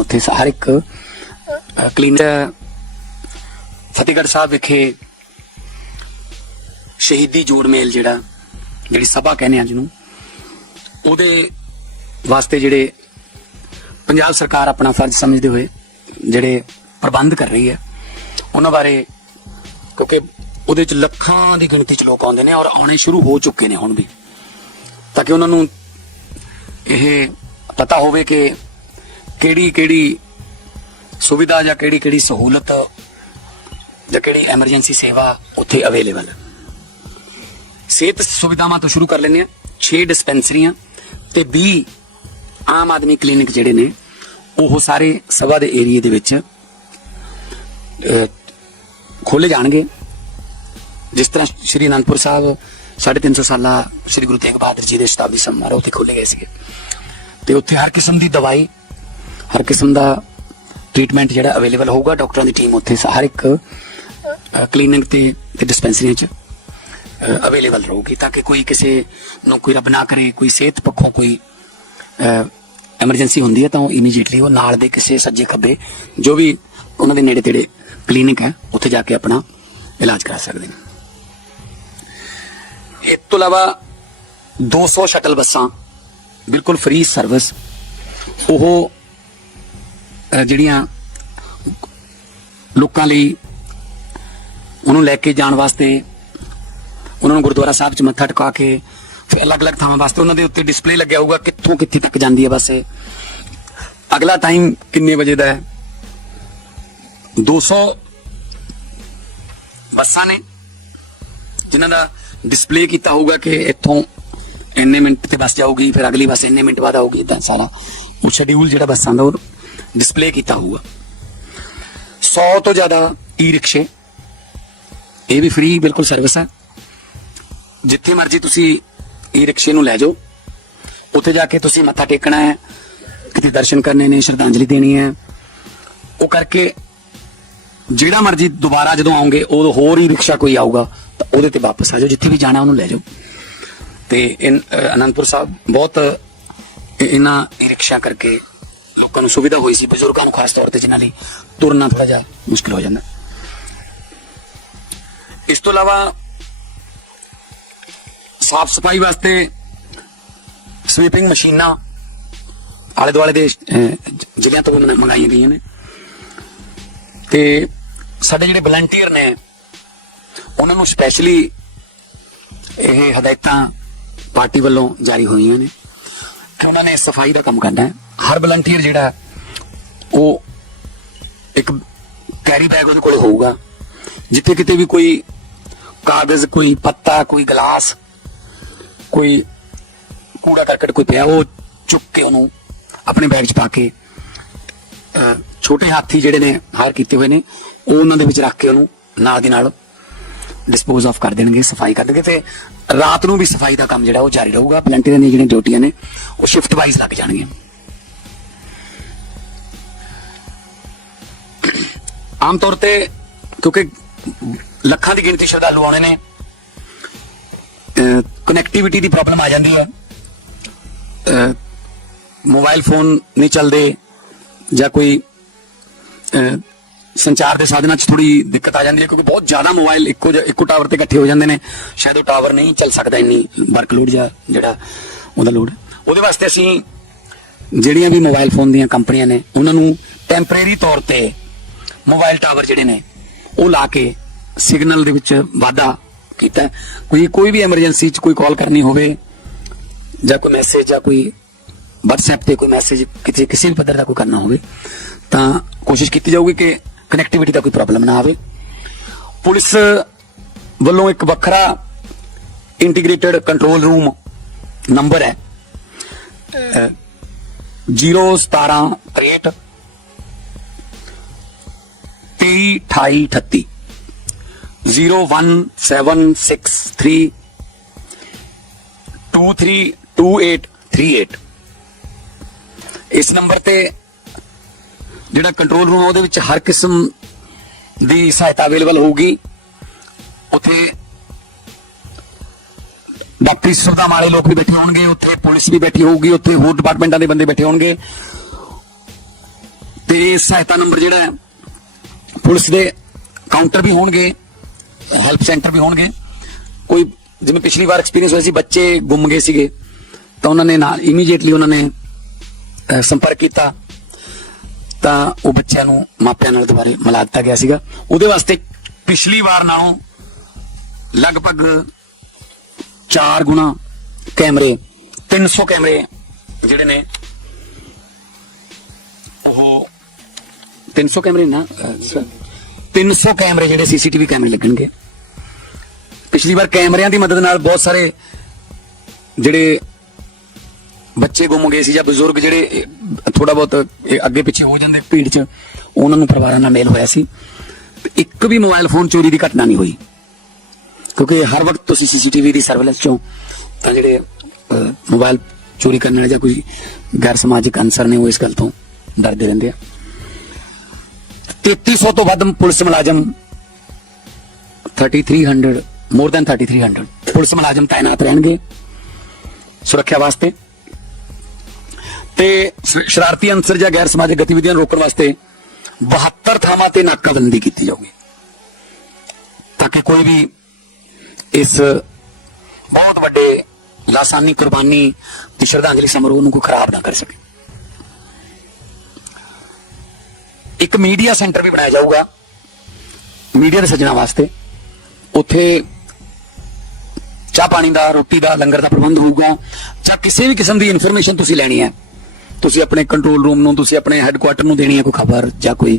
ਉੱਥੇ ਹਰ ਇੱਕ ਕਲੀਨਿਕ ਫਤਿਹਗੜ੍ਹ ਸਾਹਿਬ ਵਿਖੇ ਸ਼ਹੀਦੀ ਜੋੜ ਮੇਲ ਜਿਹੜਾ, ਜਿਹੜੀ ਸਭਾ ਕਹਿੰਦੇ ਆ ਜਿਹਨੂੰ ਉਹਦੇ ਵਾਸਤੇ ਜਿਹੜੇ ਪੰਜਾਬ ਸਰਕਾਰ ਆਪਣਾ ਫਰਜ਼ ਸਮਝਦੇ ਹੋਏ ਜਿਹੜੇ ਪ੍ਰਬੰਧ ਕਰ ਰਹੀ ਹੈ, ਉਹਨਾਂ ਬਾਰੇ ਕਿਉਂਕਿ ਉਹਦੇ ਚ ਲੱਖਾਂ ਦੀ ਗਿਣਤੀ ਚ ਲੋਕ ਆਉਂਦੇ ਨੇ ਔਰ ਆਉਣੇ ਸ਼ੁਰੂ ਹੋ ਚੁੱਕੇ ਨੇ ਹੁਣ ਵੀ। ਤਾਂ ਕਿ ਉਹਨਾਂ ਨੂੰ ਇਹ ਪਤਾ ਹੋਵੇ ਕਿ ਕਿਹੜੀ ਕਿਹੜੀ ਸੁਵਿਧਾ ਜਾਂ ਕਿਹੜੀ ਕਿਹੜੀ ਸਹੂਲਤ ਜਾਂ ਕਿਹੜੀ ਐਮਰਜੈਂਸੀ ਸੇਵਾ ਉੱਥੇ ਅਵੇਲੇਬਲ ਹੈ? ਸਿਹਤ ਸੁਵਿਧਾਵਾਂ ਤੋਂ ਸ਼ੁਰੂ ਕਰ ਲੈਂਦੇ ਆ 6 ਡਿਸਪੈਂਸਰੀਆਂ ਤੇ 20 ਆਮ ਆਦਮੀ ਕਲੀਨਿਕ ਜਿਹੜੇ ਨੇ, ਉਹ ਸਾਰੇ ਸਭਾ ਦੇ ਏਰੀਏ ਦੇ ਵਿੱਚ ਖੋਲੇ ਜਾਣਗੇ। ਜਿਸ ਤਰ੍ਹਾਂ ਸ਼੍ਰੀ ਅਨੰਦਪੁਰ ਸਾਹਿਬ 350 ਸਾਲਾ ਸ਼੍ਰੀ ਗੁਰੂ ਤੇਗ ਬਹਾਦਰ ਜੀ ਦੇ ਸ਼ਤਾਬਦੀ ਸਮਾਰੋਹ ਤੇ ਖੋਲੇ ਗਏ ਸੀਗੇ। ਤੇ ਉੱਥੇ ਹਰ ਕਿਸਮ ਦੀ ਦਵਾਈ ਹਰ ਕਿਸਮ ਦਾ ਟ੍ਰੀਟਮੈਂਟ ਜਿਹੜਾ ਅਵੇਲੇਬਲ ਹੋਊਗਾ ਡਾਕਟਰਾਂ ਦੀ ਟੀਮ ਉੱਥੇ ਹਰ ਇੱਕ ਕਲੀਨਿਕ ਤੇ ਤੇ ਡਿਸਪੈਂਸਰੀਆਂ 'ਚ ਅਵੇਲੇਬਲ ਰਹੂਗੀ ਤਾਂ ਕਿ ਕੋਈ ਕਿਸੇ ਨੂੰ ਕੋਈ ਰੱਬ ਨਾ ਕਰੇ, ਕੋਈ ਸਿਹਤ ਪੱਖੋਂ ਕੋਈ ਐਮਰਜੈਂਸੀ ਹੁੰਦੀ ਹੈ ਤਾਂ ਉਹ ਇਮੀਡੀਏਟਲੀ ਉਹ ਨਾਲ ਦੇ ਕਿਸੇ ਸੱਜੇ ਖੱਬੇ ਜੋ ਵੀ ਉਹਨਾਂ ਦੇ ਨੇੜੇ ਤੇੜੇ ਕਲੀਨਿਕ ਹੈ, ਉੱਥੇ ਜਾ ਕੇ ਆਪਣਾ ਇਲਾਜ ਕਰਾ ਸਕਦੇ ਨੇ। ਇਸ ਤੋਂ ਇਲਾਵਾ 200 ਸ਼ਟਲ ਬੱਸਾਂ, ਬਿਲਕੁਲ ਫ੍ਰੀ ਸਰਵਿਸ ਉਹ ਜਿਹੜੀਆਂ ਲੋਕਾਂ ਲਈ ਉਹਨੂੰ ਲੈ ਕੇ ਜਾਣ ਵਾਸਤੇ ਉਹਨਾਂ ਨੂੰ ਗੁਰਦੁਆਰਾ ਸਾਹਿਬ 'ਚ ਮੱਥਾ ਟਿਕਾ ਕੇ ਫਿਰ ਅਲੱਗ-ਅਲੱਗ ਥਾਵਾਂ ਵਾਸਤੇ ਉਹਨਾਂ ਦੇ ਉੱਤੇ ਡਿਸਪਲੇ ਲੱਗਿਆ ਹੋਊਗਾ ਕਿੱਥੋਂ ਕਿੱਥੇ ਤੱਕ ਜਾਂਦੀ ਹੈ ਬੱਸ ਅਗਲਾ ਟਾਈਮ ਕਿੰਨੇ ਵਜੇ ਦਾ ਹੈ? 200 ਬੱਸਾਂ ਨੇ ਜਿਨ੍ਹਾਂ ਦਾ ਡਿਸਪਲੇ ਕੀਤਾ ਹੋਊਗਾ ਕਿ ਇੱਥੋਂ ਇੰਨੇ ਮਿੰਟ ਤੇ ਬੱਸ ਜਾਊਗੀ, ਫਿਰ ਅਗਲੀ ਬੱਸ ਇੰਨੇ ਮਿੰਟ ਬਾਅਦ ਆਊਗੀ ਇਦਾਂ ਸਾਰਾ। ਉਹ ਸ਼ਡਿਊਲ ਜਿਹੜਾ ਬੱਸਾਂ ਦਾ ਉਹ ਡਿਸਪਲੇ ਕੀਤਾ ਹੋਊਗਾ। 100 ਤੋਂ ਜ਼ਿਆਦਾ ਈ ਰਿਕਸ਼ੇ ਇਹ ਵੀ ਫ੍ਰੀ ਬਿਲਕੁਲ ਸਰਵਿਸ ਹੈ। ਜਿੱਥੇ ਮਰਜ਼ੀ ਤੁਸੀਂ ਈ ਰਿਕਸ਼ੇ ਨੂੰ ਲੈ ਜਾਓ, ਉੱਥੇ ਜਾ ਕੇ ਤੁਸੀਂ ਮੱਥਾ ਟੇਕਣਾ ਹੈ, ਕਿਤੇ ਦਰਸ਼ਨ ਕਰਨੇ ਨੇ, ਸ਼ਰਧਾਂਜਲੀ ਦੇਣੀ ਹੈ। ਉਹ ਕਰਕੇ ਜਿਹੜਾ ਮਰਜ਼ੀ ਦੁਬਾਰਾ ਜਦੋਂ ਆਉਂਗੇ ਉਦੋਂ ਹੋਰ ਹੀ ਰਿਕਸ਼ਾ ਕੋਈ ਆਊਗਾ, ਤਾਂ ਉਹਦੇ ਤੇ ਵਾਪਸ ਆ ਜਾਓ, ਜਿੱਥੇ ਵੀ ਜਾਣਾ ਉਹਨੂੰ ਲੈ ਜਾਓ। ਤੇ ਇਨ ਅਨੰਦਪੁਰ ਸਾਹਿਬ, ਬਹੁਤ ਇਹਨਾਂ ਈ ਰਿਕਸ਼ਾ ਕਰਕੇ ਲੋਕਾਂ ਨੂੰ ਸੁਵਿਧਾ ਹੋਈ ਸੀ, ਬਜ਼ੁਰਗਾਂ ਨੂੰ ਖਾਸ ਤੌਰ ਤੇ ਜਿਨ੍ਹਾਂ ਲਈ ਤੁਰਨਾ ਥੋੜਾ ਜਿਹਾ ਮੁਸ਼ਕਲ ਹੋ ਜਾਂਦਾ। ਇਸ ਤੋਂ ਇਲਾਵਾ ਸਾਫ਼ ਸਫ਼ਾਈ ਵਾਸਤੇ ਸਵੀਪਿੰਗ ਮਸ਼ੀਨਾਂ ਆਲੇ ਦੁਆਲੇ ਦੇ ਜ਼ਿਲ੍ਹਿਆਂ ਤੋਂ ਮੰਗਾਈਆਂ ਗਈਆਂ ਨੇ। ਤੇ ਸਾਡੇ ਜਿਹੜੇ ਵਲੰਟੀਅਰ ਨੇ, ਉਹਨਾਂ ਨੂੰ ਸਪੈਸ਼ਲੀ ਇਹ ਹਦਾਇਤਾਂ ਪਾਰਟੀ ਵੱਲੋਂ ਜਾਰੀ ਹੋਈਆਂ ਨੇ। ਕਿ ਉਹਨਾਂ ਨੇ ਸਫ਼ਾਈ ਦਾ ਕੰਮ ਕਰਨਾ ਹੈ। ਹਰ ਵਲੰਟੀਅਰ ਜਿਹੜਾ, ਉਹ ਇੱਕ ਕੈਰੀ ਬੈਗ ਉਹਦੇ ਕੋਲ ਹੋਊਗਾ। ਜਿੱਥੇ ਕਿਤੇ ਵੀ ਕੋਈ ਕਾਗਜ਼, ਕੋਈ ਪੱਤਾ, ਕੋਈ ਗਲਾਸ, ਕੋਈ ਕੂੜਾ ਕਰਕਟ ਕੋਈ ਪਿਆ, ਉਹ ਚੁੱਕ ਕੇ ਉਹਨੂੰ ਆਪਣੇ ਬੈਗ 'ਚ ਪਾ ਕੇ ਛੋਟੇ ਹਾਥੀ ਜਿਹੜੇ ਨੇ ਹਾਇਰ ਕੀਤੇ ਹੋਏ ਨੇ, ਉਹ ਉਹਨਾਂ ਦੇ ਵਿੱਚ ਰੱਖ ਕੇ ਉਹਨੂੰ ਨਾਲ ਦੀ ਨਾਲ ਡਿਸਪੋਜ਼ ਆਫ ਕਰ ਦੇਣਗੇ, ਸਫ਼ਾਈ ਕਰ ਦੇਣਗੇ ਤੇ ਰਾਤ ਨੂੰ ਵੀ ਸਫ਼ਾਈ ਦਾ ਕੰਮ ਜਿਹੜਾ ਉਹ ਜਾਰੀ ਰਹੂਗਾ। ਵਲੰਟੀਅਰਾਂ ਦੀਆਂ ਜਿਹੜੀਆਂ ਡਿਊਟੀਆਂ ਨੇ, ਉਹ ਸ਼ਿਫਟ ਵਾਈਜ਼ ਲੱਗ ਜਾਣਗੀਆਂ। ਆਮ ਤੌਰ ਤੇ ਕਿਉਂਕਿ ਲੱਖਾਂ ਦੀ ਗਿਣਤੀ ਸ਼ਰਧਾਲੂ ਆਉਣੇ ਨੇ ਕਨੈਕਟੀਵਿਟੀ ਦੀ ਪ੍ਰੋਬਲਮ ਆ ਜਾਂਦੀ ਹੈ। ਮੋਬਾਈਲ ਫੋਨ ਨਹੀਂ ਚੱਲਦੇ ਜਾਂ ਕੋਈ ਸੰਚਾਰ ਦੇ ਸਾਧਨਾਂ 'ਚ ਥੋੜੀ ਦਿੱਕਤ ਆ ਜਾਂਦੀ ਹੈ ਕਿਉਂਕਿ ਬਹੁਤ ਜ਼ਿਆਦਾ ਮੋਬਾਈਲ ਇੱਕੋ ਜਿਹਾ- ਇੱਕੋ ਟਾਵਰ ਤੇ ਇਕੱਠੇ ਹੋ ਜਾਂਦੇ ਨੇ। ਸ਼ਾਇਦ ਉਹ ਟਾਵਰ ਨਹੀਂ ਚੱਲ ਸਕਦਾ ਇੰਨੀ ਵਰਕਲੋਡ ਜਾਂ ਜਿਹੜਾ ਉਹਦਾ ਲੋਡ ਉਹਦੇ ਵਾਸਤੇ ਅਸੀਂ ਜਿਹੜੀਆਂ ਵੀ ਮੋਬਾਈਲ ਫੋਨ ਦੀਆਂ ਕੰਪਨੀਆਂ ਨੇ, ਉਹਨਾਂ ਨੂੰ ਟੈਂਪਰੇਰੀ ਤੌਰ ਤੇ ਮੋਬਾਈਲ ਟਾਵਰ ਜਿਹੜੇ ਨੇ, ਉਹ ਲਾ ਕੇ ਸਿਗਨਲ ਦੇ ਵਿੱਚ ਵਾਧਾ ਕੀਤਾ। ਕੋਈ ਕੋਈ ਵੀ ਐਮਰਜੈਂਸੀ 'ਚ ਕੋਈ ਕਾਲ ਕਰਨੀ ਹੋਵੇ ਜਾਂ ਕੋਈ ਮੈਸੇਜ ਜਾਂ ਕੋਈ WhatsApp ਤੇ ਕੋਈ ਮੈਸੇਜ ਕਿਸੇ ਕਿਸੇ ਵੀ ਪੱਧਰ ਦਾ ਕੋਈ ਕਰਨਾ ਹੋਵੇ, ਤਾਂ ਕੋਸ਼ਿਸ਼ ਕੀਤੀ ਜਾਊਗੀ ਕਿ ਕਨੈਕਟੀਵਿਟੀ ਦਾ ਕੋਈ ਪ੍ਰੋਬਲਮ ਨਾ ਆਵੇ। ਪੁਲਿਸ ਵੱਲੋਂ ਇੱਕ ਵੱਖਰਾ ਇੰਟੀਗ੍ਰੇਟਿਡ ਕੰਟਰੋਲ ਰੂਮ ਨੰਬਰ ਹੈ। 01763 232838 01763 232838 ਇਸ ਨੰਬਰ ਤੇ ਜਿਹੜਾ ਕੰਟਰੋਲ ਰੂਮ ਉਹਦੇ ਵਿੱਚ ਹਰ ਕਿਸਮ ਦੀ ਸਹਾਇਤਾ ਅਵੇਲੇਬਲ ਹੋਊਗੀ ਉੱਥੇ ਡਾਕਟਰੀ ਸੁਵਿਧਾ ਵਾਲੇ ਲੋਕ ਵੀ ਬੈਠੇ ਹੋਣਗੇ ਉੱਥੇ ਪੁਲਿਸ ਵੀ ਬੈਠੀ ਹੋਊਗੀ ਉੱਥੇ ਹੋਰ ਡਿਪਾਰਟਮੈਂਟਾਂ ਦੇ ਬੰਦੇ ਬੈਠੇ ਹੋਣਗੇ ਤੇ ਸਹਾਇਤਾ ਨੰਬਰ ਜਿਹੜਾ ਪੁਲਿਸ ਦੇ ਕਾਊਂਟਰ ਵੀ ਹੋਣਗੇ ਹੈਲਪ ਸੈਂਟਰ ਵੀ ਹੋਣਗੇ। ਕੋਈ ਜਿਵੇਂ ਪਿਛਲੀ ਵਾਰ ਐਕਸਪੀਰੀਅੰਸ ਹੋਇਆ ਸੀ, ਬੱਚੇ ਗੁੰਮ ਗਏ ਸੀਗੇ, ਤਾਂ ਉਹਨਾਂ ਨੇ ਨਾਲ ਇਮੀਡੀਏਟਲੀ ਉਹਨਾਂ ਨੇ ਸੰਪਰਕ ਕੀਤਾ। ਤਾਂ ਉਹ ਬੱਚਿਆਂ ਨੂੰ ਮਾਪਿਆਂ ਨਾਲ ਦੁਬਾਰੇ ਮਿਲਾ ਦਿੱਤਾ ਗਿਆ ਸੀਗਾ। ਉਹਦੇ ਵਾਸਤੇ ਪਿਛਲੀ ਵਾਰ ਨਾਲੋਂ ਲਗਭਗ 4 ਗੁਣਾ ਕੈਮਰੇ 300 ਕੈਮਰੇ ਜਿਹੜੇ ਨੇ ਉਹ 300 ਕੈਮਰੇ ਨਾ ਅਹ, ਸਰ, 300 ਕੈਮਰੇ ਜਿਹੜੇ ਸੀਸੀਟੀਵੀ ਕੈਮਰੇ ਲੱਗਣਗੇ। ਪਿਛਲੀ ਵਾਰ ਕੈਮਰਿਆਂ ਦੀ ਮਦਦ ਨਾਲ ਬਹੁਤ ਸਾਰੇ ਜਿਹੜੇ ਬੱਚੇ ਗੁੰਮ ਗਏ ਸੀ ਜਾਂ ਬਜ਼ੁਰਗ ਜਿਹੜੇ ਥੋੜਾ ਬਹੁਤ ਅੱਗੇ ਪਿੱਛੇ ਹੋ ਜਾਂਦੇ ਭੀੜ 'ਚ ਉਹਨਾਂ ਨੂੰ ਪਰਿਵਾਰਾਂ ਨਾਲ ਮੇਲ ਹੋਇਆ ਸੀ। ਇੱਕ ਵੀ ਮੋਬਾਈਲ ਫੋਨ ਚੋਰੀ ਦੀ ਘਟਨਾ ਨਹੀਂ ਹੋਈ। ਕਿਉਂਕਿ ਹਰ ਵਕਤ ਤੁਸੀਂ ਸੀਸੀਟੀਵੀ ਦੀ ਸਰਵੇਲੈਂਸ ਚੋਂ ਤਾਂ ਜਿਹੜੇ ਅਹ, ਮੋਬਾਈਲ ਚੋਰੀ ਕਰਨ ਵਾਲੇ ਜਾਂ ਕੋਈ ਗੈਰ ਸਮਾਜਿਕ ਅਨਸਰ ਨੇ ਉਹ ਇਸ ਗੱਲ ਤੋਂ ਡਰਦੇ ਰਹਿੰਦੇ ਆ। 3300 ਤੋਂ ਵੱਧ ਪੁਲਿਸ ਮੁਲਾਜ਼ਮ। 3300 ਮੋਰ ਦੈਨ 3300 ਪੁਲਿਸ ਮੁਲਾਜ਼ਮ ਤਾਇਨਾਤ ਰਹਿਣਗੇ ਸੁਰੱਖਿਆ ਵਾਸਤੇ। ਤੇ ਸ਼ਰਾਰਤੀ ਅੰਸਰ ਜਾਂ ਗੈਰ ਸਮਾਜਿਕ ਗਤੀਵਿਧੀਆਂ ਨੂੰ ਰੋਕਣ ਵਾਸਤੇ 72 ਥਾਵਾਂ ਤੇ ਨਾਕਾਬੰਦੀ ਕੀਤੀ ਜਾਊਗੀ। ਤਾਂ ਕਿ ਕੋਈ ਵੀ ਇਸ ਬਹੁਤ ਵੱਡੇ ਲਾਸਾਨੀ ਕੁਰਬਾਨੀ ਦੀ ਸ਼ਰਧਾਂਜਲੀ ਸਮਾਰੋਹ ਨੂੰ ਕੋਈ ਖਰਾਬ ਨਾ ਕਰ ਸਕੇ। ਇੱਕ ਮੀਡੀਆ ਸੈਂਟਰ ਵੀ ਬਣਾਇਆ ਜਾਊਗਾ, ਮੀਡੀਆ ਦੇ ਸੱਜਣਾ ਵਾਸਤੇ। ਉੱਥੇ ਚਾਹ ਪਾਣੀ ਦਾ, ਰੋਟੀ ਦਾ, ਲੰਗਰ ਦਾ ਪ੍ਰਬੰਧ ਹੋਊਗਾ, ਜਾਂ ਕਿਸੇ ਵੀ ਕਿਸਮ ਦੀ ਇਨਫੋਰਮੇਸ਼ਨ ਤੁਸੀਂ ਲੈਣੀ ਹੈ। ਤੁਸੀਂ ਆਪਣੇ ਕੰਟਰੋਲ ਰੂਮ ਨੂੰ, ਤੁਸੀਂ ਆਪਣੇ ਹੈੱਡਕੁਆਟਰ ਨੂੰ ਦੇਣੀ ਹੈ ਕੋਈ ਖਬਰ ਜਾਂ ਕੋਈ,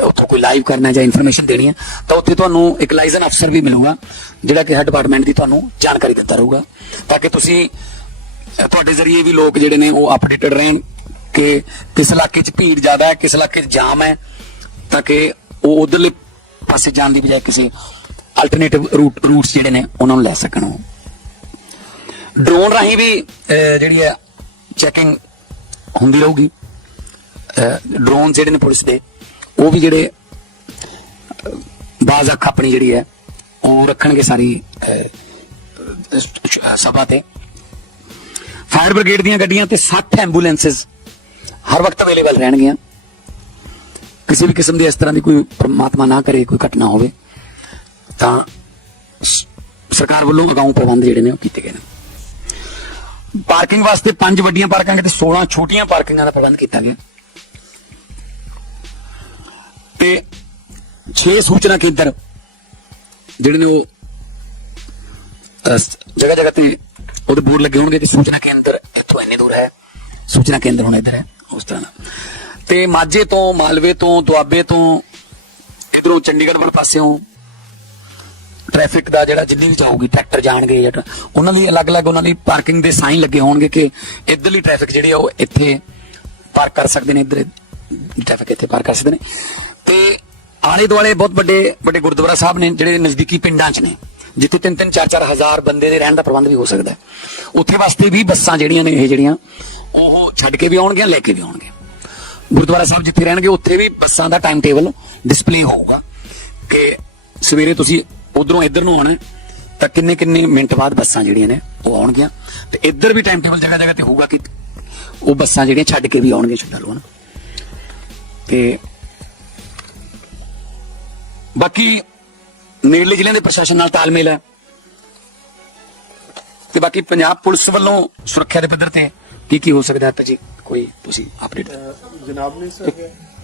ਉੱਥੋਂ ਕੋਈ ਲਾਈਵ ਕਰਨਾ ਜਾਂ ਇਨਫੋਰਮੇਸ਼ਨ ਦੇਣੀ ਹੈ, ਤਾਂ ਉੱਥੇ ਤੁਹਾਨੂੰ ਇੱਕ ਲਾਇਸਨ ਅਫਸਰ ਵੀ ਮਿਲੂਗਾ, ਜਿਹੜਾ ਕਿ ਹੈੱਡ ਡਿਪਾਰਟਮੈਂਟ ਦੀ ਤੁਹਾਨੂੰ ਜਾਣਕਾਰੀ ਦਿੰਦਾ ਰਹੂਗਾ। ਤਾਂ ਕਿ ਤੁਸੀਂ ਤੁਹਾਡੇ ਜ਼ਰੀਏ ਵੀ ਲੋਕ ਜਿਹੜੇ ਨੇ ਉਹ ਅਪਡੇਟਡ ਰਹਿਣ ਕਿ ਕਿਸ ਇਲਾਕੇ 'ਚ ਭੀੜ ਜ਼ਿਆਦਾ ਹੈ, ਕਿਸ ਇਲਾਕੇ 'ਚ ਜਾਮ ਹੈ, ਤਾਂ ਕਿ ਉਹ ਉਧਰਲੇ ਪਾਸੇ ਜਾਣ ਦੀ ਬਜਾਏ ਕਿਸੇ ਅਲਟਰਨੇਟਿਵ ਰੂਟ ਰੂਟਸ ਜਿਹੜੇ ਨੇ ਉਹਨਾਂ ਨੂੰ ਲੈ ਸਕਣ ਉਹ। ਡਰੋਨ ਰਾਹੀਂ ਵੀ ਜਿਹੜੀ ਹੈ ਚੈਕਿੰਗ ਹੁੰਦੀ ਰਹੂਗੀ। ਡਰੋਨ ਜਿਹੜੇ ਨੇ ਪੁਲਿਸ ਦੇ, ਉਹ ਵੀ ਜਿਹੜੇ ਬਾਜ਼ ਅੱਖ ਆਪਣੀ ਜਿਹੜੀ ਹੈ, ਉਹ ਰੱਖਣਗੇ ਸਾਰੀ ਸਭਾ ਤੇ। ਫਾਇਰ ਬ੍ਰਿਗੇਡ ਦੀਆਂ ਗੱਡੀਆਂ ਤੇ 60 ਐਂਬੂਲੈਂਸਸ ਹਰ ਵਕਤ ਅਵੇਲੇਬਲ ਰਹਿਣਗੀਆਂ। ਕਿਸੇ ਵੀ ਕਿਸਮ ਦੀ ਇਸ ਤਰ੍ਹਾਂ ਦੀ ਕੋਈ ਪਰਮਾਤਮਾ ਨਾ ਕਰੇ, ਕੋਈ ਘਟਨਾ ਹੋਵੇ, ਤਾਂ ਸਰਕਾਰ ਵੱਲੋਂ ਅਗਾਊਂ ਪ੍ਰਬੰਧ ਜਿਹੜੇ ਨੇ ਉਹ ਕੀਤੇ ਗਏ ਨੇ। ਪਾਰਕਿੰਗ ਵਾਸਤੇ ਪੰਜ ਵੱਡੀਆਂ ਪਾਰਕਾਂ ਤੇ 16 ਛੋਟੀਆਂ ਪਾਰਕਿੰਗਾਂ ਦਾ ਪ੍ਰਬੰਧ ਕੀਤਾ ਗਿਆ। ਤੇ 6 ਸੂਚਨਾ ਕੇਂਦਰ ਜਿਹੜੇ ਨੇ ਉਹ ਜਗ੍ਹਾ ਜਗ੍ਹਾ ਤੇ ਉਹਦੇ ਬੋਰਡ ਲੱਗੇ ਹੋਣਗੇ ਕਿ ਸੂਚਨਾ ਕੇਂਦਰ ਇੱਥੋਂ ਇੰਨੇ ਦੂਰ ਹੈ। ਸੂਚਨਾ ਕੇਂਦਰ ਹੁਣ ਇੱਧਰ ਹੈ। ਉਸ ਤਰ੍ਹਾਂ ਤੇ ਮਾਝੇ ਤੋਂ, ਮਾਲਵੇ ਤੋਂ, ਦੁਆਬੇ ਤੋਂ, ਕਿਧਰੋਂ ਚੰਡੀਗੜ੍ਹ ਵਾਲੇ ਪਾਸਿਓਂ ਟ੍ਰੈਫਿਕ ਦਾ ਜਿਹੜਾ ਜਿੰਨੀ ਵੀ ਜਾਊਗੀ ਟਰੈਕਟਰ ਜਾਣਗੇ ਉਹਨਾਂ ਲਈ ਅਲੱਗ-ਅਲੱਗ ਉਹਨਾਂ ਲਈ ਪਾਰਕਿੰਗ ਦੇ ਸਾਈਨ ਲੱਗੇ ਹੋਣਗੇ ਕਿ ਇੱਧਰਲੀ ਟ੍ਰੈਫਿਕ ਜਿਹੜੀ ਆ ਉਹ ਇੱਥੇ ਪਾਰਕ ਕਰ ਸਕਦੇ ਨੇ, ਇੱਧਰ ਟ੍ਰੈਫਿਕ ਇੱਥੇ ਪਾਰਕ ਕਰ ਸਕਦੇ ਨੇ। ਤੇ ਆਲੇ ਦੁਆਲੇ ਬਹੁਤ ਵੱਡੇ ਵੱਡੇ ਗੁਰਦੁਆਰਾ ਸਾਹਿਬ ਨੇ, ਜਿਹੜੇ ਨਜ਼ਦੀਕੀ ਪਿੰਡਾਂ 'ਚ ਨੇ, ਜਿੱਥੇ ਤਿੰਨ ਤਿੰਨ ਚਾਰ ਚਾਰ ਹਜ਼ਾਰ ਬੰਦੇ ਦੇ ਰਹਿਣ ਦਾ ਪ੍ਰਬੰਧ ਵੀ ਹੋ ਸਕਦਾ ਹੈ। ਉੱਥੇ ਵਾਸਤੇ ਵੀ ਬੱਸਾਂ ਜਿਹੜੀਆਂ ਨੇ, ਇਹ ਜਿਹੜੀਆਂ ਉਹ ਛੱਡ ਕੇ ਵੀ ਆਉਣਗੀਆਂ ਲੈ ਕੇ ਵੀ ਆਉਣਗੇ। ਗੁਰਦੁਆਰਾ ਸਾਹਿਬ ਜਿੱਥੇ ਰਹਿਣਗੇ, ਉੱਥੇ ਵੀ ਬੱਸਾਂ ਦਾ ਟਾਈਮ ਟੇਬਲ ਡਿਸਪਲੇ ਹੋਊਗਾ। ਕਿ ਸਵੇਰੇ ਤੁਸੀਂ ਉਧਰੋਂ ਇੱਧਰ ਨੂੰ ਆਉਣਾ ਤਾਂ ਕਿੰਨੇ ਕਿੰਨੇ ਮਿੰਟ ਬਾਅਦ ਬੱਸਾਂ ਜਿਹੜੀਆਂ ਨੇ, ਉਹ ਆਉਣਗੀਆਂ। ਤੇ ਇੱਧਰ ਵੀ ਟਾਈਮ ਟੇਬਲ ਜਗ੍ਹਾ ਜਗ੍ਹਾ ਤੇ ਹੋਊਗਾ ਕਿ ਉਹ ਬੱਸਾਂ ਜਿਹੜੀਆਂ ਛੱਡ ਕੇ ਵੀ ਆਉਣਗੀਆਂ ਸ਼ਰਧਾਲੂ ਹਨ। ਤੇ ਬਾਕੀ ਨੇੜਲੇ ਜ਼ਿਲ੍ਹਿਆਂ ਦੇ ਪ੍ਰਸ਼ਾਸਨ ਨਾਲ ਤਾਲਮੇਲ ਹੈ। ਤੇ ਬਾਕੀ ਪੰਜਾਬ ਪੁਲਿਸ ਵੱਲੋਂ ਸੁਰੱਖਿਆ ਦੇ ਪੱਧਰ ਤੇ ਕੀ ਕੀ ਹੋ ਸਕਦਾ ਹੈ ਤਾਂ ਜੀ? ਕੋਈ ਤੁਸੀਂ ਅਪਡੇਟ ਜਨਾਬ ਨੇ ਸਰ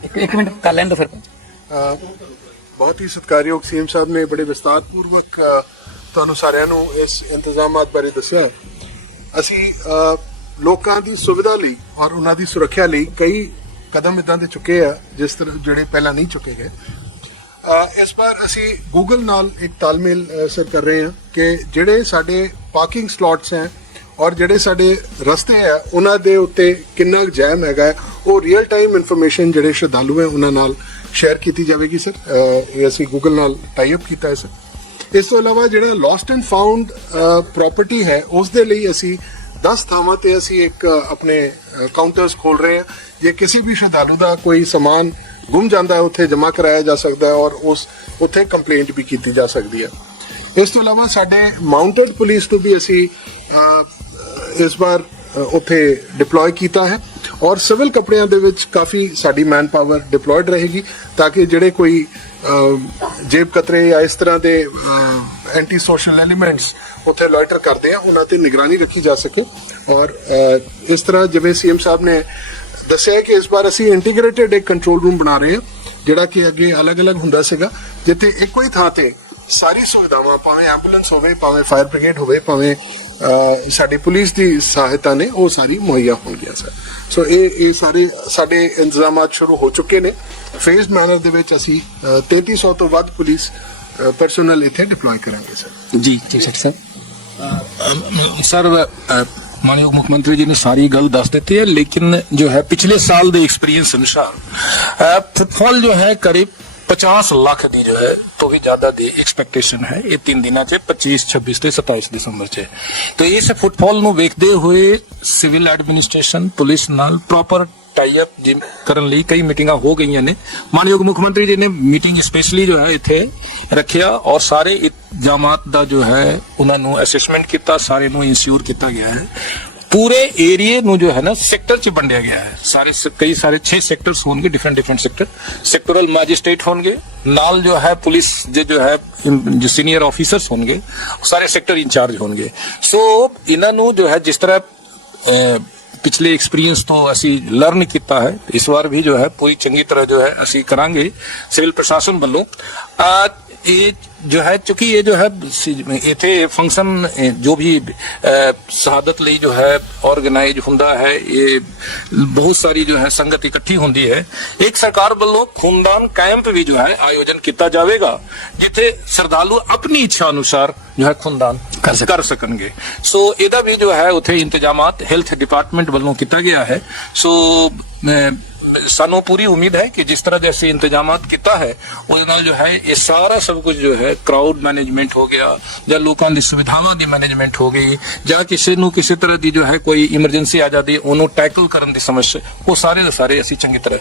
ਇੱਕ ਇੱਕ ਮਿੰਟ ਕਰ ਲੈਣ ਦੋ ਫਿਰ। ਬਹੁਤ ਹੀ ਸਤਿਕਾਰਯੋਗ ਸੀਐਮ ਸਾਹਿਬ ਨੇ ਬੜੇ ਵਿਸਤਾਰਪੂਰਵਕ ਤੁਹਾਨੂੰ ਸਾਰਿਆਂ ਨੂੰ ਇਸ ਇੰਤਜ਼ਾਮਾਤ ਬਾਰੇ ਦੱਸਿਆ। ਅਸੀਂ ਲੋਕਾਂ ਦੀ ਸੁਵਿਧਾ ਲਈ ਔਰ ਉਹਨਾਂ ਦੀ ਸੁਰੱਖਿਆ ਲਈ ਕਈ ਕਦਮ ਇਦਾਂ ਦੇ ਚੁੱਕੇ ਆ ਜਿਸ ਤਰ੍ਹਾਂ ਜਿਹੜੇ ਪਹਿਲਾਂ ਨਹੀਂ ਚੁੱਕੇ ਗਏ। ਇਸ ਵਾਰ ਅਸੀਂ ਗੂਗਲ ਨਾਲ ਇੱਕ ਤਾਲਮੇਲ ਸਰ ਕਰ ਰਹੇ ਹਾਂ ਕਿ ਜਿਹੜੇ ਸਾਡੇ ਪਾਰਕਿੰਗ ਸਲੋਟਸ ਹੈ ਔਰ ਜਿਹੜੇ ਸਾਡੇ ਰਸਤੇ ਆ, ਉਹਨਾਂ ਦੇ ਉੱਤੇ ਕਿੰਨਾ ਜੈਮ ਹੈਗਾ ਉਹ ਰੀਅਲ ਟਾਈਮ ਇਨਫੋਰਮੇਸ਼ਨ ਜਿਹੜੇ ਸ਼ਰਧਾਲੂ ਹੈ, ਉਹਨਾਂ ਨਾਲ ਸ਼ੇਅਰ ਕੀਤੀ ਜਾਵੇਗੀ ਸਰ ਅਸੀਂ ਗੂਗਲ ਨਾਲ ਟਾਈ ਅਪ ਕੀਤਾ ਹੈ ਸਰ ਇਸ ਤੋਂ ਇਲਾਵਾ ਜਿਹੜਾ ਲੋਸਟ ਐਂਡ ਫਾਊਂਡ ਪ੍ਰਾਪਰਟੀ ਹੈ, ਉਸ ਦੇ ਲਈ ਅਸੀਂ 10 ਥਾਵਾਂ ਤੇ ਅਸੀਂ ਇੱਕ ਆਪਣੇ ਕਾਊਂਟਰਸ ਖੋਲ ਰਹੇ ਹਾਂ। ਜੇ ਕਿਸੇ ਵੀ ਸ਼ਰਧਾਲੂ ਦਾ ਕੋਈ ਸਮਾਨ ਗੁੰਮ ਜਾਂਦਾ ਹੈ, ਉੱਥੇ ਜਮ੍ਹਾਂ ਕਰਾਇਆ ਜਾ ਸਕਦਾ ਹੈ ਔਰ ਉਸ, ਉੱਥੇ ਕੰਪਲੇਂਟ ਵੀ ਕੀਤੀ ਜਾ ਸਕਦੀ ਹੈ। ਇਸ ਤੋਂ ਇਲਾਵਾ ਸਾਡੇ ਮਾਊਂਟਡ ਪੁਲਿਸ ਨੂੰ ਵੀ ਅਸੀਂ ਇਸ ਵਾਰ ਉੱਥੇ ਡਿਪਲੋਏ ਕੀਤਾ ਹੈ ਔਰ ਸਿਵਲ ਕੱਪੜਿਆਂ ਦੇ ਵਿੱਚ ਕਾਫੀ ਸਾਡੀ ਮੈਨ ਪਾਵਰ ਡਿਪਲੋਇਡ ਰਹੇਗੀ ਤਾਂ ਕਿ ਜਿਹੜੇ ਕੋਈ ਜੇਬ ਕਤਰੇ ਜਾਂ ਇਸ ਤਰ੍ਹਾਂ ਦੇ ਐਂਟੀ ਸੋਸ਼ਲ ਐਲੀਮੈਂਟਸ ਉੱਥੇ ਲੋਇਟਰ ਕਰਦੇ ਆ, ਉਹਨਾਂ ਤੇ ਨਿਗਰਾਨੀ ਰੱਖੀ ਜਾ ਸਕੇ ਔਰ ਇਸ ਤਰ੍ਹਾਂ ਜਿਵੇਂ ਸੀਐਮ ਸਾਹਿਬ ਨੇ ਦੱਸਿਆ ਕਿ ਇਸ ਵਾਰ ਅਸੀਂ ਇੰਟੀਗ੍ਰੇਟਿਡ ਇੱਕ ਕੰਟਰੋਲ ਰੂਮ ਬਣਾ ਰਹੇ ਹਾਂ, ਜਿਹੜਾ ਕਿ ਅੱਗੇ ਅਲੱਗ-ਅਲੱਗ ਹੁੰਦਾ ਸੀਗਾ, ਜਿੱਥੇ ਇੱਕੋ ਹੀ ਥਾਂ ਤੇ ਸਾਰੀ ਸੁਵਿਧਾਵਾਂ, ਭਾਵੇਂ ਐਂਬੂਲੈਂਸ ਹੋਵੇ, ਭਾਵੇਂ ਫਾਇਰ ਬ੍ਰਿਗੇਡ ਹੋਵੇ, ਭਾਵੇਂ ਸਾਡੀ ਪੁਲਿਸ ਦੀ ਸਹਾਇਤਾ ਨੇ ਉਹ ਸਾਰੀ ਮੁਹੱਈਆ ਹੋਣਗੀਆਂ ਸਰ ਸੋ ਇਹ ਇਹ ਸਾਰੇ ਸਾਡੇ ਇੰਤਜ਼ਾਮਾਤ ਸ਼ੁਰੂ ਹੋ ਚੁੱਕੇ ਨੇ। ਫੇਜ਼ਡ ਮੈਨਰ ਦੇ ਵਿੱਚ ਅਸੀਂ ਅਹ, 3300 ਤੋਂ ਵੱਧ ਪੁਲਿਸ ਪਰਸਨਲ ਇੱਥੇ ਡਿਪਲੋਏ ਕਰਾਂਗੇ ਸਰ ਜੀ ਜੀ ਸਰ ਸਰ ਅ, ਮਾਨਯੋਗ ਮੁੱਖ ਮੰਤਰੀ ਜੀ ਨੇ ਸਾਰੀ ਗੱਲ ਦੱਸ ਦਿੱਤੀ ਹੈ ਲੇਕਿਨ ਜੋ ਹੈ ਪਿਛਲੇ ਸਾਲ ਦੇ ਐਕਸਪੀਰੀਅੰਸ ਅਨੁਸਾਰ ਅ, ਫੁੱਟਫਾਲ ਜੋ ਹੈ ਕਰੀਬ 50 ਲੱਖ ਦੀ ਜੋ ਹੈ ਤੋਂ ਵੀ ਜ਼ਿਆਦਾ ਦੀ ਐਕਸਪੈਕਟੇਸ਼ਨ ਹੈ ਇਹ ਤਿੰਨ 25 26 ਤੇ 27 ਦਸੰਬਰ 'ਚ ਤੇ ਇਸ ਫੁੱਟਫਾਲ ਨੂੰ ਵੇਖਦੇ ਹੋਏ ਸਿਵਲ ਐਡਮਿਨਿਸਟ੍ਰੇਸ਼ਨ ਪੁਲਿਸ ਨਾਲ ਪ੍ਰੋਪਰ ਟਾਈ ਅਪ ਕਰਨ ਲਈ ਕਈ ਮੀਟਿੰਗਾਂ ਹੋ ਗਈਆਂ ਨੇ ਮਾਨਯੋਗ ਮੁੱਖ ਮੰਤਰੀ ਜੀ ਨੇ ਮੀਟਿੰਗ ਸਪੈਸ਼ਲੀ ਜੋ ਹੈ ਇੱਥੇ ਰੱਖਿਆ ਔਰ ਸਾਰੇ ਇਲਜ਼ਾਮਾਤ ਦਾ ਜੋ ਹੈ ਉਹਨਾਂ ਨੂੰ ਅਸੈਸਮੈਂਟ ਕੀਤਾ ਸਾਰੇ ਨੂੰ ਇੰਸ਼ੋਰ ਕੀਤਾ ਗਿਆ ਹੈ ਪੂਰੇ ਏਰੀਏ ਨੂੰ ਜੋ ਹੈ ਨਾ ਸੈਕਟਰ ਚ ਵੰਡਿਆ ਗਿਆ ਹੈ ਸਾਰੇ ਸ- ਕਈ ਸਾਰੇ 6 ਸੈਕਟਰਸ ਹੋਣਗੇ different different sector sectoral magistrate ਹੋਣਗੇ ਨਾਲ ਜੋ ਹੈ ਪੁਲਿਸ ਦੇ ਜੋ ਹੈ ਇਮ- ਜੋ ਸੀਨੀਅਰ ਆਫੀਸਰਸ ਹੋਣਗੇ ਉਹ ਸਾਰੇ ਸੈਕਟਰ ਇੰਚਾਰਜ ਹੋਣਗੇ ਸੋ ਇਹਨਾਂ ਨੂੰ ਜੋ ਹੈ ਜਿਸ ਤਰ੍ਹਾਂ ਅਹ, ਪਿਛਲੇ ਐਕਸਪੀਰੀਅੰਸ ਤੋਂ ਅਸੀਂ ਲਰਨ ਕੀਤਾ ਹੈ ਇਸ ਵਾਰ ਵੀ ਜੋ ਹੈ ਪੂਰੀ ਚੰਗੀ ਤਰ੍ਹਾਂ ਜੋ ਹੈ ਅਸੀਂ ਕਰਾਂਗੇ ਸਿਵਲ ਪ੍ਰਸ਼ਾਸਨ ਹੈ ਚੁਕੀ ਇਹ ਜੋ ਹੈ ਸੀ- ਇਥੇ ਫੰਕਸ਼ਨ ਜੋ ਵੀ ਅਹ, ਸ਼ਹਾਦਤ ਲਈ ਜੋ ਹੈ ਆਰਗੇਨਾਈਜ਼ ਹੁੰਦਾ ਹੈ ਇਹ ਬਹੁਤ ਸਾਰੀ ਜੋ ਹੈ ਸੰਗਤ ਇਕੱਠੀ ਹੁੰਦੀ ਹੈ। ਇੱਕ ਸਰਕਾਰ ਵੱਲੋਂ ਖੂਨਦਾਨ ਕੈਂਪ ਵੀ ਜੋ ਹੈ ਆਯੋਜਨ ਕੀਤਾ ਜਾਵੇਗਾ ਜਿੱਥੇ ਸ਼ਰਧਾਲੂ ਆਪਣੀ ਇੱਛਾ ਅਨੁਸਾਰ ਜੋ ਹੈ ਖੂਨਦਾਨ ਕਰ ਸਕਣ। ਕਰ ਸਕਣਗੇ। ਸੋ ਇਹਦਾ ਵੀ ਜੋ ਹੈ ਉੱਥੇ ਇੰਤਜ਼ਾਮਾਤ ਹੈਲਥ ਡਿਪਾਰਟਮੈਂਟ ਵੱਲੋਂ ਕੀਤਾ ਗਿਆ ਹੈ। ਸੋ ਸਾਨੂੰ ਪੂਰੀ ਉਮੀਦ ਹੈ ਕਿ ਜਿਸ ਤਰ੍ਹਾਂ ਦੇ ਅਸੀਂ ਇੰਤਜ਼ਾਮਾਤ ਕੀਤਾ ਹੈ ਉਹਦੇ ਨਾਲ ਜੋ ਹੈ ਇਹ ਸਾਰਾ ਸਭ ਕੁਝ ਜੋ ਹੈ ਕਰਾਊਡ ਮੈਨੇਜਮੈਂਟ ਹੋ ਗਿਆ ਜਾਂ ਲੋਕਾਂ ਦੀ ਸੁਵਿਧਾਵਾਂ ਦੀ ਮੈਨੇਜਮੈਂਟ ਹੋ ਗਈ ਜਾਂ ਕਿਸੇ ਨੂੰ ਕਿਸੇ ਤਰ੍ਹਾਂ ਦੀ ਜੋ ਹੈ ਕੋਈ ਇਮਰਜੈਂਸੀ ਆ ਜਾਂਦੀ ਉਹਨੂੰ ਟੈਕਲ ਕਰਨ ਦੀ ਸਮੱਸਿਆ ਉਹ ਸਾਰੇ ਦੇ ਸਾਰੇ ਅਸੀਂ ਚੰਗੀ ਤਰ੍ਹਾਂ